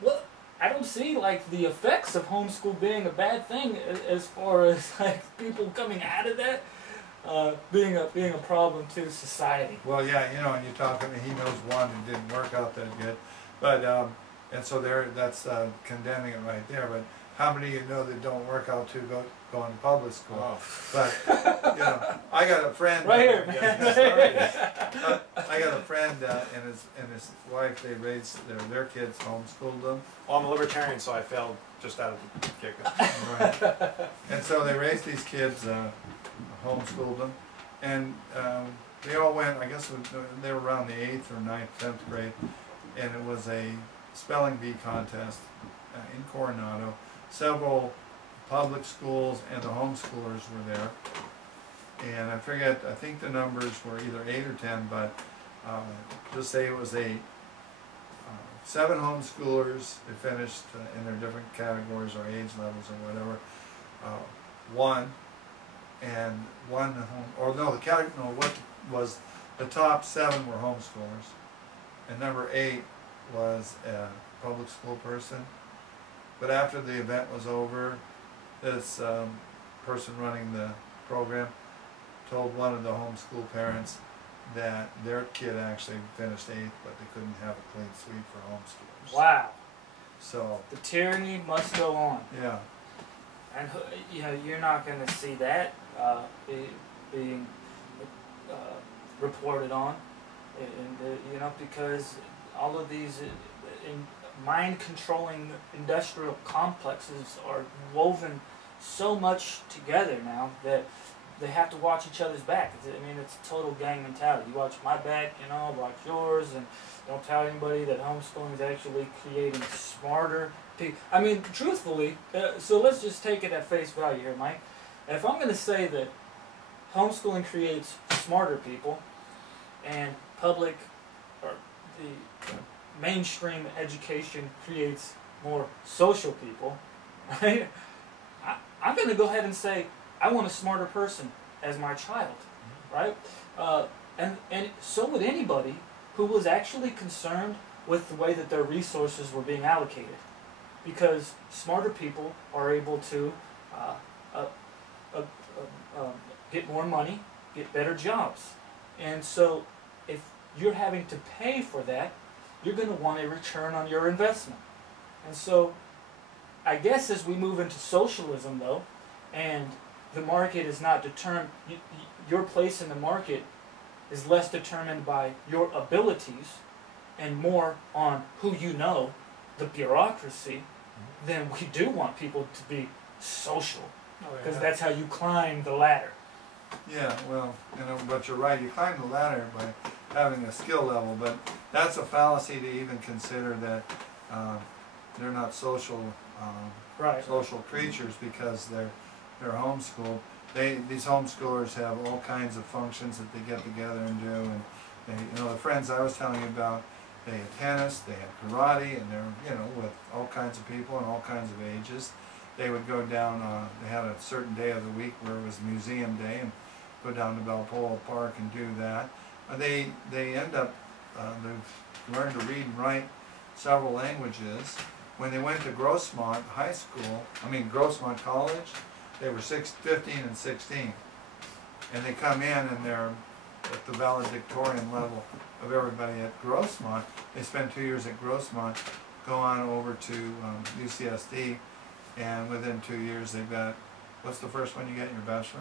What? I don't see like the effects of homeschool being a bad thing as far as like people coming out of that being a problem to society. Well, yeah, you know, and you're talking, he knows one that didn't work out that good, but and so that's condemning it right there. But how many of you know that don't work out too going to public school? Oh. But you know, I got a friend Right here, man. I got a friend and his wife. They raised their kids, homeschooled them. Well, I'm a libertarian, so I failed just out of the get-go. Right. And so they raised these kids, homeschooled them, and they all went, I guess they were around the 8th or 9th, 10th grade, and it was a spelling bee contest in Coronado. Several public schools and the homeschoolers were there, and I think the numbers were either 8 or 10, but just say it was 8. 7 homeschoolers, they finished in their different categories or age levels or whatever. What was the top 7 were homeschoolers, and number 8 was a public school person. But after the event was over, this person running the program told one of the homeschool parents that their kid actually finished 8th, but they couldn't have a clean sweep for homeschoolers. Wow. So The tyranny must go on. yeah. And you know, you're not going to see that being reported on, and you know, because all of these mind-controlling industrial complexes are woven so much together now that they have to watch each other's back. I mean, it's total gang mentality. You watch my back, you know, I'll watch yours, and don't tell anybody that homeschooling is actually creating smarter people. I mean, truthfully, so let's just take it at face value here, Mike. If I'm going to say that homeschooling creates smarter people, and public or the mainstream education creates more social people, right? I'm going to go ahead and say, I want a smarter person as my child, right? And so would anybody who was actually concerned with the way that their resources were being allocated, because smarter people are able to get more money, get better jobs. And so if you're having to pay for that, you're going to want a return on your investment. And so I guess as we move into socialism, though, and the market is not determined, your place in the market is less determined by your abilities and more on who you know, the bureaucracy, then we do want people to be social, because that's how you climb the ladder. Yeah, well, you know, but you're right. You climb the ladder by having a skill level, but that's a fallacy to even consider that they're not social social creatures because they're homeschooled. These homeschoolers have all kinds of functions that they get together and do, and they, you know, the friends I was telling you about, they had tennis, they had karate, and they're, you know, with all kinds of people and all kinds of ages. They would go down, they had a certain day of the week where it was museum day, and go down to Balboa Park and do that. They end up, they've learned to read and write several languages. When they went to Grossmont Grossmont College, they were 15 and 16. And they come in and they're at the valedictorian level of everybody at Grossmont. They spend 2 years at Grossmont, go on over to UCSD, and within 2 years they've got, what's the first one you get, your bachelor?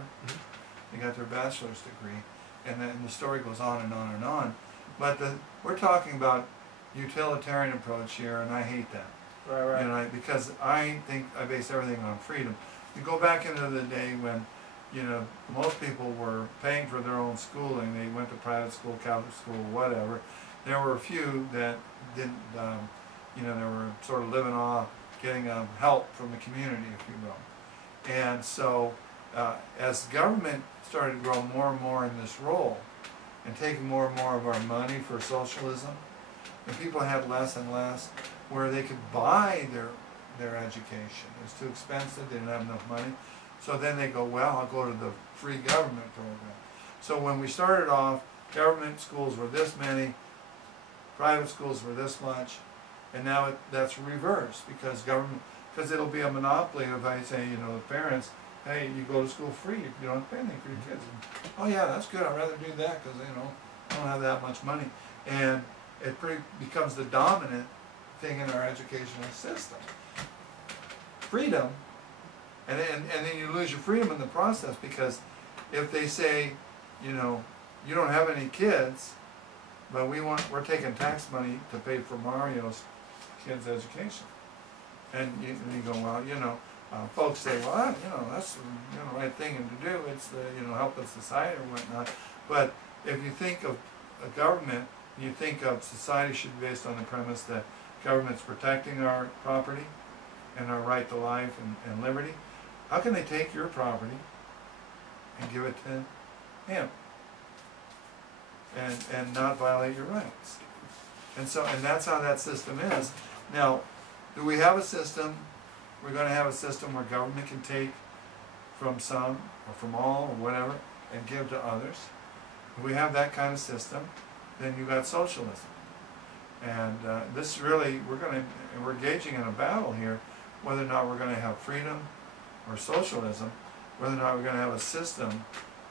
They got their bachelor's degree, and then the story goes on and on and on. But we're talking about utilitarian approach here, and I hate that. Right. You know, because I think I base everything on freedom. You go back into the day when, you know, most people were paying for their own schooling. They went to private school, Catholic school, whatever. There were a few that didn't, you know, they were sort of living off getting help from the community, if you will. And so as government started to grow more and more in this role and taking more and more of our money for socialism, and people had less and less where they could buy their education. It was too expensive, they didn't have enough money. So then they go, well, I'll go to the free government program. So when we started off, government schools were this many, private schools were this much, and now that's reversed because it'll be a monopoly if I say, you know, the parents, hey, you go to school free, you don't have to pay anything for your kids. And, oh yeah, that's good, I'd rather do that because, you know, I don't have that much money. And it becomes the dominant thing in our educational system. Freedom, and then you lose your freedom in the process, because if they say, you know, you don't have any kids, but we're taking tax money to pay for Mario's kids' education, and you go, well, you know, folks say, well, you know, that's the right thing to do. It's the, you know, help the society or whatnot. But if you think of a government, you think of society should be based on the premise that government's protecting our property and our right to life and liberty. How can they take your property and give it to him and not violate your rights? And that's how that system is. Now, do we have a system? We're going to have a system where government can take from some or from all or whatever and give to others. If we have that kind of system, then you got socialism. And this really, we're engaging in a battle here, whether or not we're going to have freedom or socialism, whether or not we're going to have a system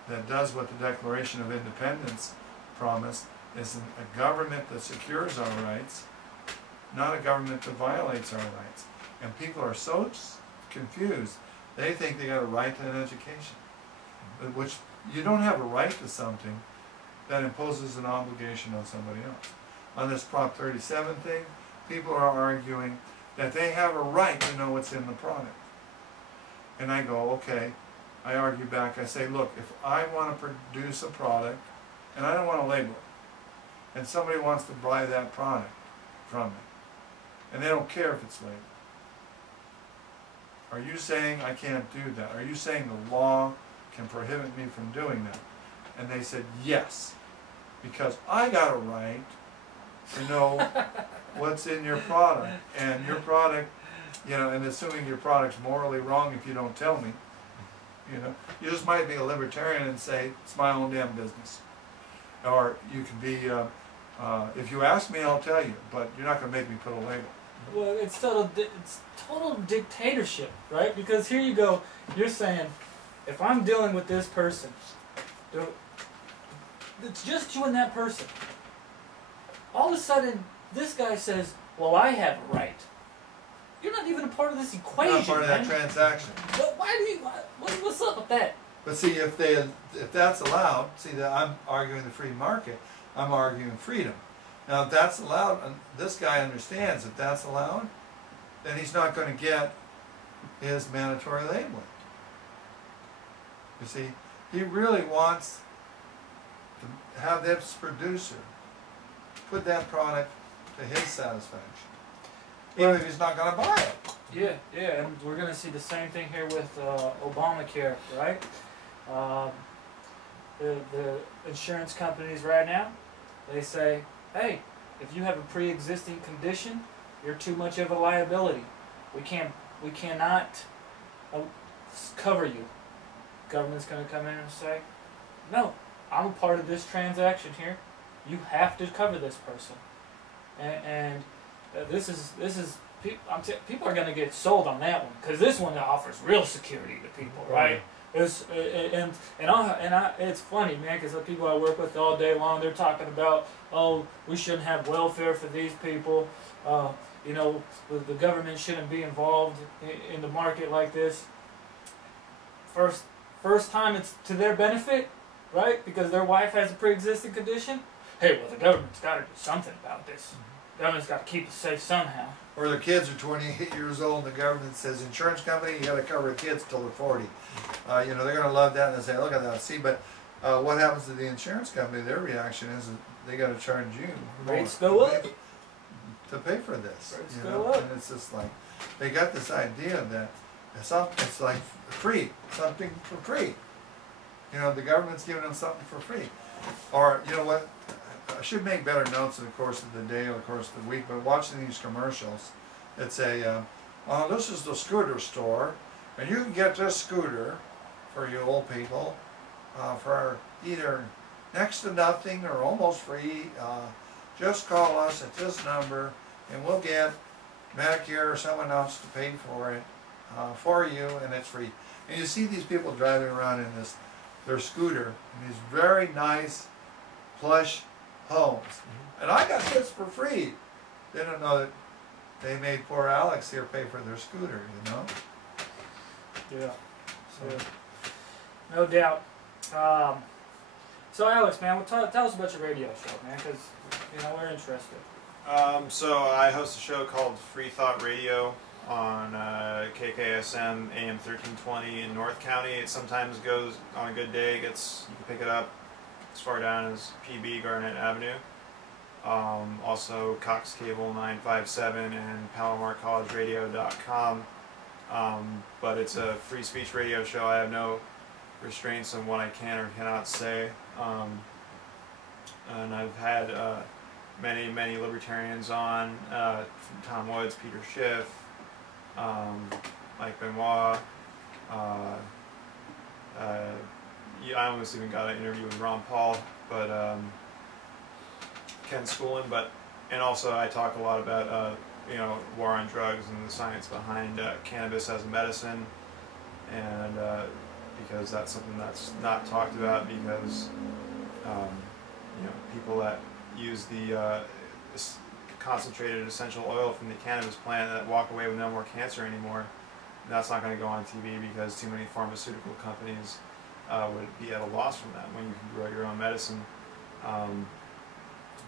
that does what the Declaration of Independence promised, is a government that secures our rights, not a government that violates our rights. And people are so confused, they think they got a right to an education, which you don't have a right to something that imposes an obligation on somebody else. On this Prop 37 thing, people are arguing that they have a right to know what's in the product. And I go, okay, I argue back, I say, look, if I want to produce a product, and I don't want to label it, and somebody wants to buy that product from me, and they don't care if it's labeled, are you saying I can't do that? Are you saying the law can prohibit me from doing that? And they said, yes, because I got a right to know what's in your product, and your product You know, and assuming your product's morally wrong if you don't tell me. You know, you just might be a libertarian and say, it's my own damn business. Or you can be, if you ask me, I'll tell you, but you're not going to make me put a label. Well, it's total dictatorship, right? Because here you go, you're saying, if I'm dealing with this person, it's just you and that person. All of a sudden, this guy says, well, I have a right. You're not even a part of this equation, You're not part of that transaction. But why do you, what's up with that? But see, if that's allowed, see that I'm arguing the free market, I'm arguing freedom. Now if that's allowed, and this guy understands if that's allowed, then he's not going to get his mandatory labeling. You see, he really wants to have this producer put that product to his satisfaction, even if he's not going to buy it. Yeah, and we're going to see the same thing here with Obamacare, right? The insurance companies right now, they say, hey, if you have a pre-existing condition, you're too much of a liability. We cannot cover you. Government's going to come in and say, no, I'm a part of this transaction here. You have to cover this person. And this is people are going to get sold on that one, because this one offers real security to people, right? It's funny, man, because the people I work with all day long, they're talking about, oh, we shouldn't have welfare for these people. You know, the government shouldn't be involved in the market like this. First time it's to their benefit, right? Because their wife has a pre-existing condition. Hey, well, the government's got to do something about this. The government's got to keep us safe somehow. Or their kids are 28 years old and the government says, insurance company, you got to cover kids till they're 40. You know, they're going to love that and they say, look at that. See, but what happens to the insurance company? Their reaction is they got to charge you rates go up to pay for this. Rates you go know? up. And it's just like, they got this idea that it's like free, something for free. You know, the government's giving them something for free. Or, you know what, I should make better notes in the course of the day or the course of the week, but watching these commercials, it's a, this is the scooter store, and you can get this scooter for you old people for either next to nothing or almost free. Just call us at this number, and we'll get Medicare or someone else to pay for it for you, and it's free. And you see these people driving around in their scooter in these very nice, plush homes. And I got this for free. They don't know that they made poor Alex here pay for their scooter, you know? Yeah. So, no doubt. So Alex, man, well, tell us about your radio show, man, because, you know, we're interested. So I host a show called Free Thought Radio on KKSM AM 1320 in North County. It sometimes goes, on a good day, you can pick it up as far down as PB Garnett Avenue. Also Cox Cable 957 and PalomarCollegeRadio.com. But it's a free speech radio show. I have no restraints on what I can or cannot say. And I've had many libertarians on, Tom Woods, Peter Schiff, Mike Benoit. I almost even got an interview with Ron Paul, but Ken Schoolin. And also I talk a lot about you know, war on drugs and the science behind cannabis as a medicine, and because that's something that's not talked about, because you know, people that use the concentrated essential oil from the cannabis plant that walk away with no more cancer anymore, that's not going to go on TV because too many pharmaceutical companies would be at a loss from that when you can grow your own medicine.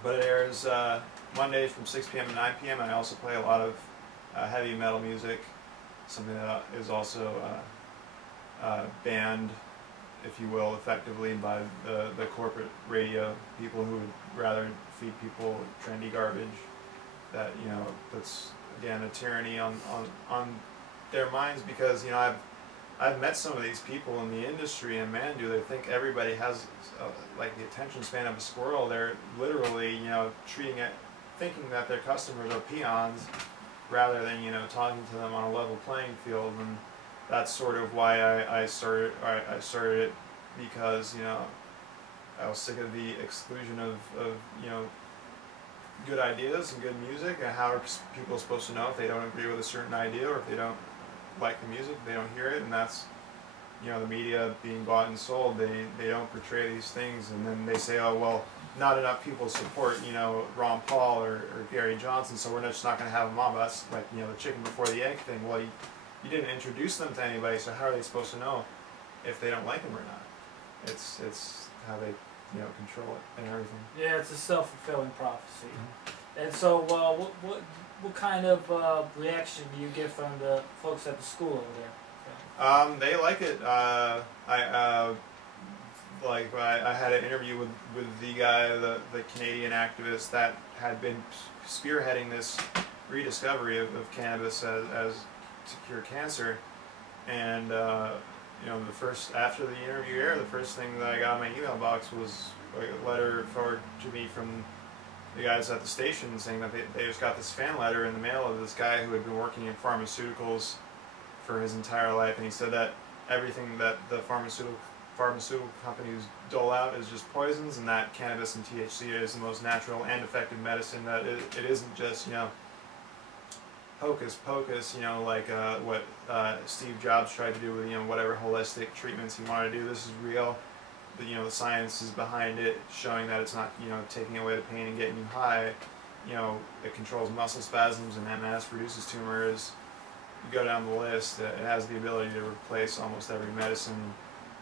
But it airs Mondays from 6 p.m. to 9 p.m. I also play a lot of heavy metal music, something that is also banned, if you will, effectively by the corporate radio people who would rather feed people trendy garbage that, you know, puts, again, a tyranny on their minds, because, you know, I've met some of these people in the industry, and man, do they think everybody has like the attention span of a squirrel. They're literally, you know, thinking that their customers are peons rather than, you know, talking to them on a level playing field. And that's sort of why I started it, because, you know, I was sick of the exclusion of you know, good ideas and good music, and how are people supposed to know if they don't agree with a certain idea, or if they don't like the music, they don't hear it. And that's, you know, the media being bought and sold, they don't portray these things, and then they say, oh, well, not enough people support, you know, Ron Paul or Gary Johnson, so we're just not going to have them on. But that's like, you know, the chicken before the egg thing. Well, you didn't introduce them to anybody, so how are they supposed to know if they don't like them or not? It's how they, you know, control it and everything. Yeah, it's a self-fulfilling prophecy. And so, what kind of reaction do you get from the folks at the school over there? They like it. I had an interview with the guy, the Canadian activist that had been spearheading this rediscovery of cannabis as to cure cancer, and you know, after the interview aired, the first thing that I got in my email box was like a letter forwarded to me from the guys at the station saying that they just got this fan letter in the mail of this guy who had been working in pharmaceuticals for his entire life, and he said that everything that the pharmaceutical companies dole out is just poisons, and that cannabis and THC is the most natural and effective medicine, that it isn't just, you know, hocus pocus, you know, like what Steve Jobs tried to do with, you know, whatever holistic treatments he wanted to do. This is real. You know, the science is behind it, showing that it's not, you know, taking away the pain and getting you high. You know, it controls muscle spasms and MS, reduces tumors. You go down the list, it has the ability to replace almost every medicine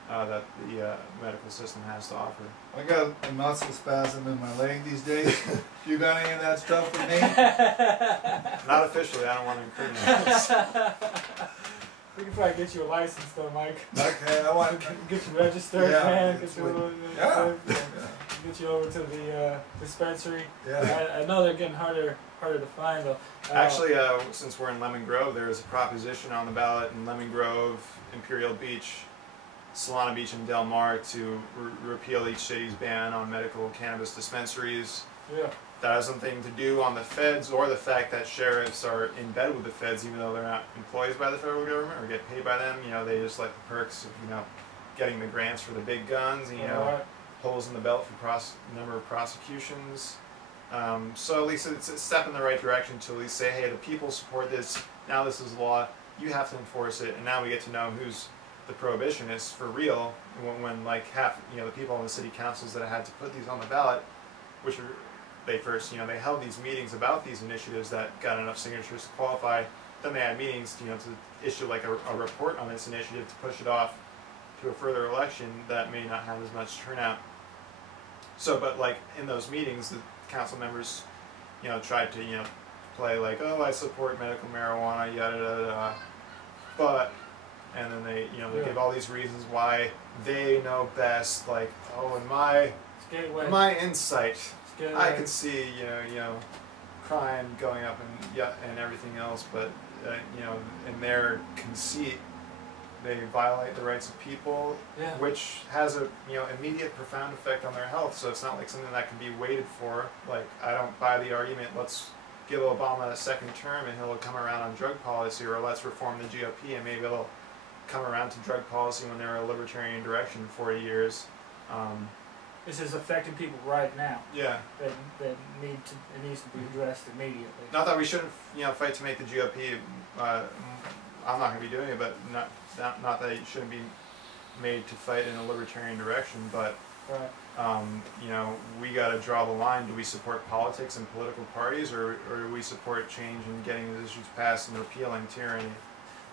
that the medical system has to offer. I got a muscle spasm in my leg these days. You got any of that stuff for me? Not officially, I don't want to incriminate. We can probably get you a license though, Mike. Okay, I want to get you registered, yeah, man. Get you, yeah. Get you over to the dispensary. Yeah. I know they're getting harder to find though. Actually, since we're in Lemon Grove, there is a proposition on the ballot in Lemon Grove, Imperial Beach, Solana Beach, and Del Mar to repeal each city's ban on medical cannabis dispensaries. Yeah. That has something to do on the feds, or the fact that sheriffs are in bed with the feds, even though they're not employees by the federal government or get paid by them. You know, they just like the perks of, you know, getting the grants for the big guns, and, you know, holes in the belt for number of prosecutions. So at least it's a step in the right direction to at least say, hey, the people support this. Now this is law. You have to enforce it, and now we get to know who's the prohibitionists for real. When like half, you know, the people in the city councils that had to put these on the ballot, which were they first, you know, they held these meetings about these initiatives that got enough signatures to qualify. Then they had meetings, you know, to issue like a report on this initiative to push it off to a further election that may not have as much turnout. So, but like in those meetings, the council members, you know, tried to, you know, play like, oh, I support medical marijuana, yada yada yada. But, and then they, you know, they give all these reasons why they know best. Like, oh, in my insight, I can see, you know, crime going up and everything else, but you know, in their conceit, they violate the rights of people, which has a, you know, immediate, profound effect on their health. So it's not like something that can be waited for. Like, I don't buy the argument, let's give Obama a second term and he'll come around on drug policy, or let's reform the GOP and maybe it'll come around to drug policy when they're a libertarian direction in 40 years. This is affecting people right now. Yeah. That it needs to be addressed immediately. Not that we shouldn't, you know, fight to make the GOP. I'm not going to be doing it, but not that it shouldn't be made to fight in a libertarian direction. But you know, we got to draw the line. Do we support politics and political parties, or do we support change and getting these issues passed and repealing tyranny?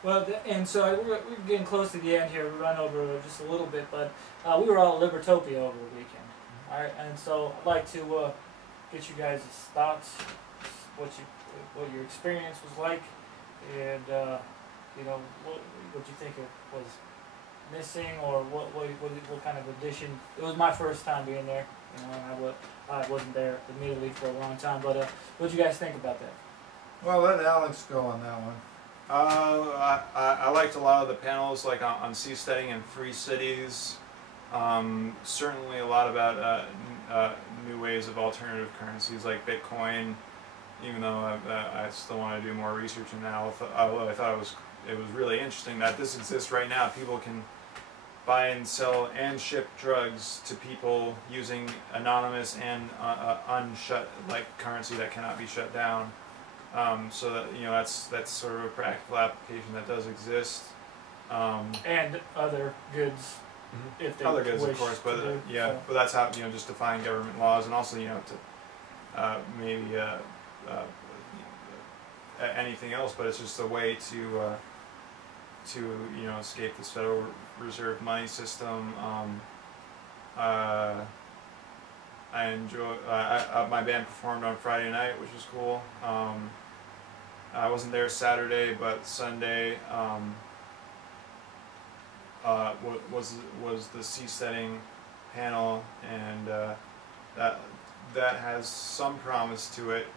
Well, and so we're getting close to the end here. We run over just a little bit, but we were all at Libertopia over the weekend. All right, and so I'd like to get you guys' thoughts, what your experience was like, and you know, what you think was missing, or what kind of addition. It was my first time being there, you know, and I wasn't there immediately for a long time. But what do you guys think about that? Well, let Alex go on that one. I liked a lot of the panels, like on seasteading and free cities. Certainly a lot about new ways of alternative currencies like Bitcoin, even though I still want to do more research in that. Although I thought it was really interesting that this exists right now. People can buy and sell and ship drugs to people using anonymous and unshut currency that cannot be shut down. So that that's sort of a practical application that does exist. And other goods, if they other goods, wish of course, but to do, yeah, so. but that's how just defying government laws, and also to maybe anything else. But it's just a way to escape this Federal Reserve money system. I enjoy. My band performed on Friday night, which was cool. I wasn't there Saturday, but Sunday was the seasteading panel, and that has some promise to it,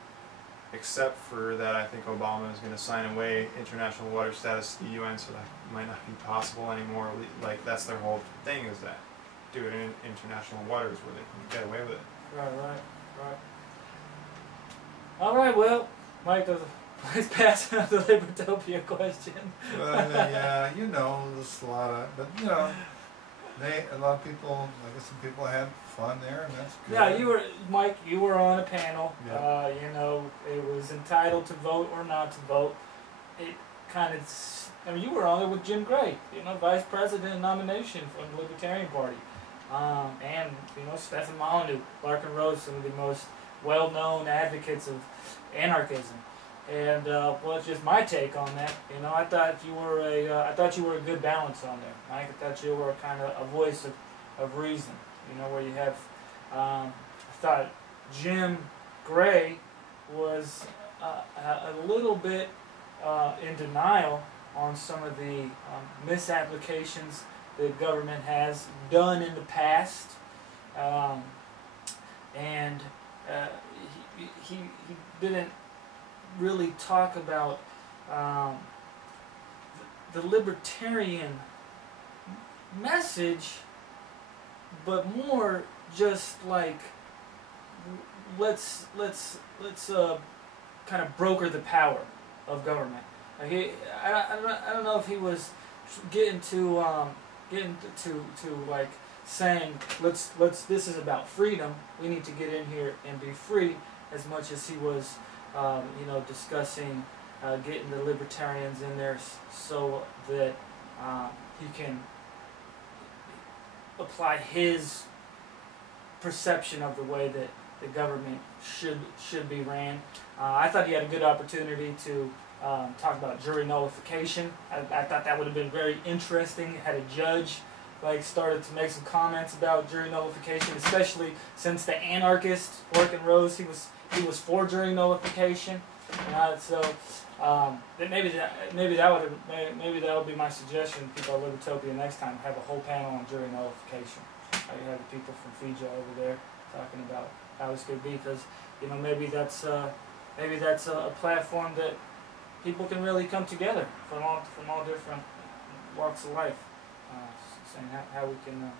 except for that I think Obama is going to sign away international water status to the UN, so that might not be possible anymore. Like, that's their whole thing, is that do it in international waters where they can get away with it. Right. All right, well, Mike, let's pass on the Libertopia question. Well, yeah, there's a lot of, but a lot of people, I guess some people had fun there, and that's good. Yeah, Mike, you were on a panel. Yeah. It was entitled to vote or not to vote. It kind of, you were on it with Jim Gray, vice president nomination from the Libertarian Party. And Stephen Molyneux, Larkin Rose, some of the most well-known advocates of anarchism. And well, it's just my take on that. I thought you were a good balance on there, Mike. I thought you were kind of a voice of reason. Where you have, I thought Jim Gray was a little bit in denial on some of the misapplications the government has done in the past, and he didn't really talk about the libertarian message, but more just like let's kind of broker the power of government. I don't know if he was getting to like saying let's this is about freedom. We need to get in here and be free, as much as he was discussing getting the libertarians in there so that he can apply his perception of the way that the government should be ran. I thought he had a good opportunity to talk about jury nullification. I thought that would have been very interesting. Had a judge started to make some comments about jury nullification, especially since the anarchist Larkin Rose, he was for jury nullification. So maybe that would be my suggestion. People at Libertopia next time have a whole panel on jury nullification. You have the people from Fiji over there talking about how this could be, because maybe that's a platform that people can really come together from all different walks of life, saying how we can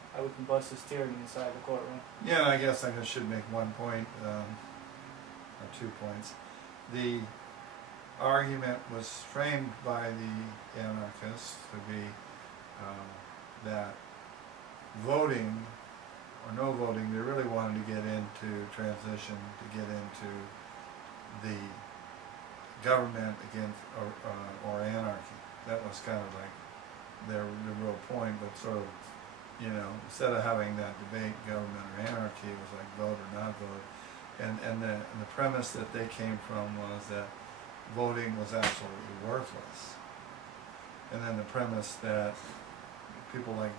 bust this tyranny inside the courtroom. Yeah, and I guess I should make one point, or 2 points. The argument was framed by the anarchists to be that voting or no voting, they really wanted to get into transition, to get into the government against or anarchy. That was kind of like the real point, but sort of, instead of having that debate, government or anarchy, it was like vote or not vote. And the premise that they came from was that voting was absolutely worthless. And then the premise that people like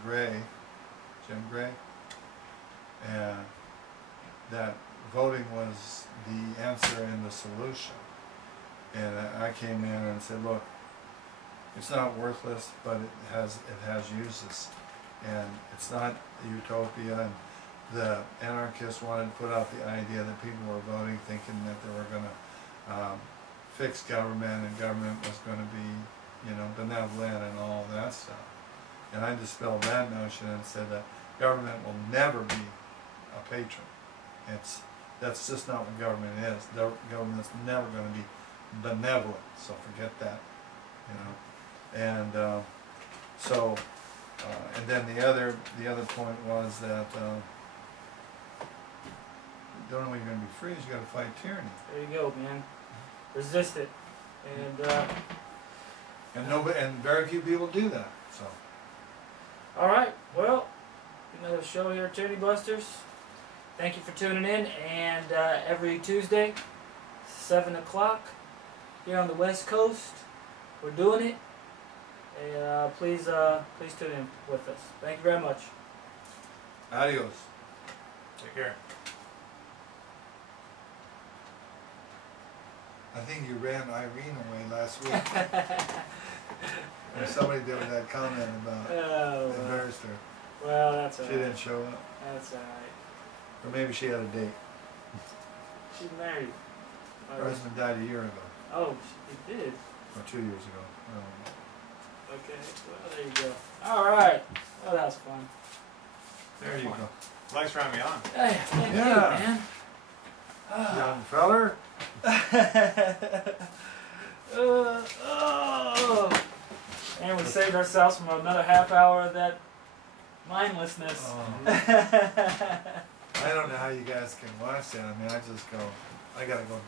Jim Gray, and that voting was the answer and the solution. And I came in and said, look, it's not worthless, but it has uses, and it's not a utopia. And the anarchists wanted to put out the idea that people were voting thinking that they were going to fix government, and government was going to be, benevolent and all that stuff. And I dispelled that notion and said that government will never be a patron. That's just not what government is. Government's never going to be benevolent, so forget that, you know. And and then the other point was that the only way you're going to be free is you got to fight tyranny. There you go, man. Resist it, and very few people do that. So. All right, well, another show here at Tyranny Busters. Thank you for tuning in, and every Tuesday, 7 o'clock, here on the West Coast, we're doing it. And please tune in with us. Thank you very much. Adios. Take care. I think you ran Irene away last week. Or somebody did that comment about embarrassed her. Well, that's all She right. didn't show up. That's all right. Or maybe she had a date. She's married. Her husband died a year ago. Oh, he did. Or 2 years ago. Okay, well, there you go. All right. Well, that was fun. There you go. Thanks for having me on. Hey, thank you, Yeah. man. Young feller. And we saved ourselves from another half hour of that mindlessness. I don't know how you guys can watch that. I mean, I just go, I gotta go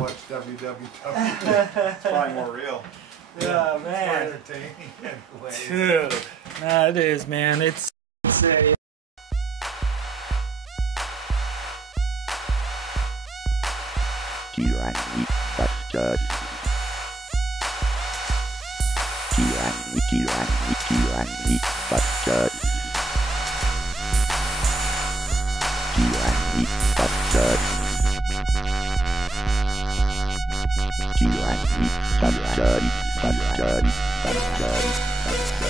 watch WWW. It's probably more real. Yeah, It's man. more entertaining anyways. Dude. Nah, it is, man. It's a Tyranny Busters. Tyranny Busters. Tyranny Busters. Tyranny Busters. Busters.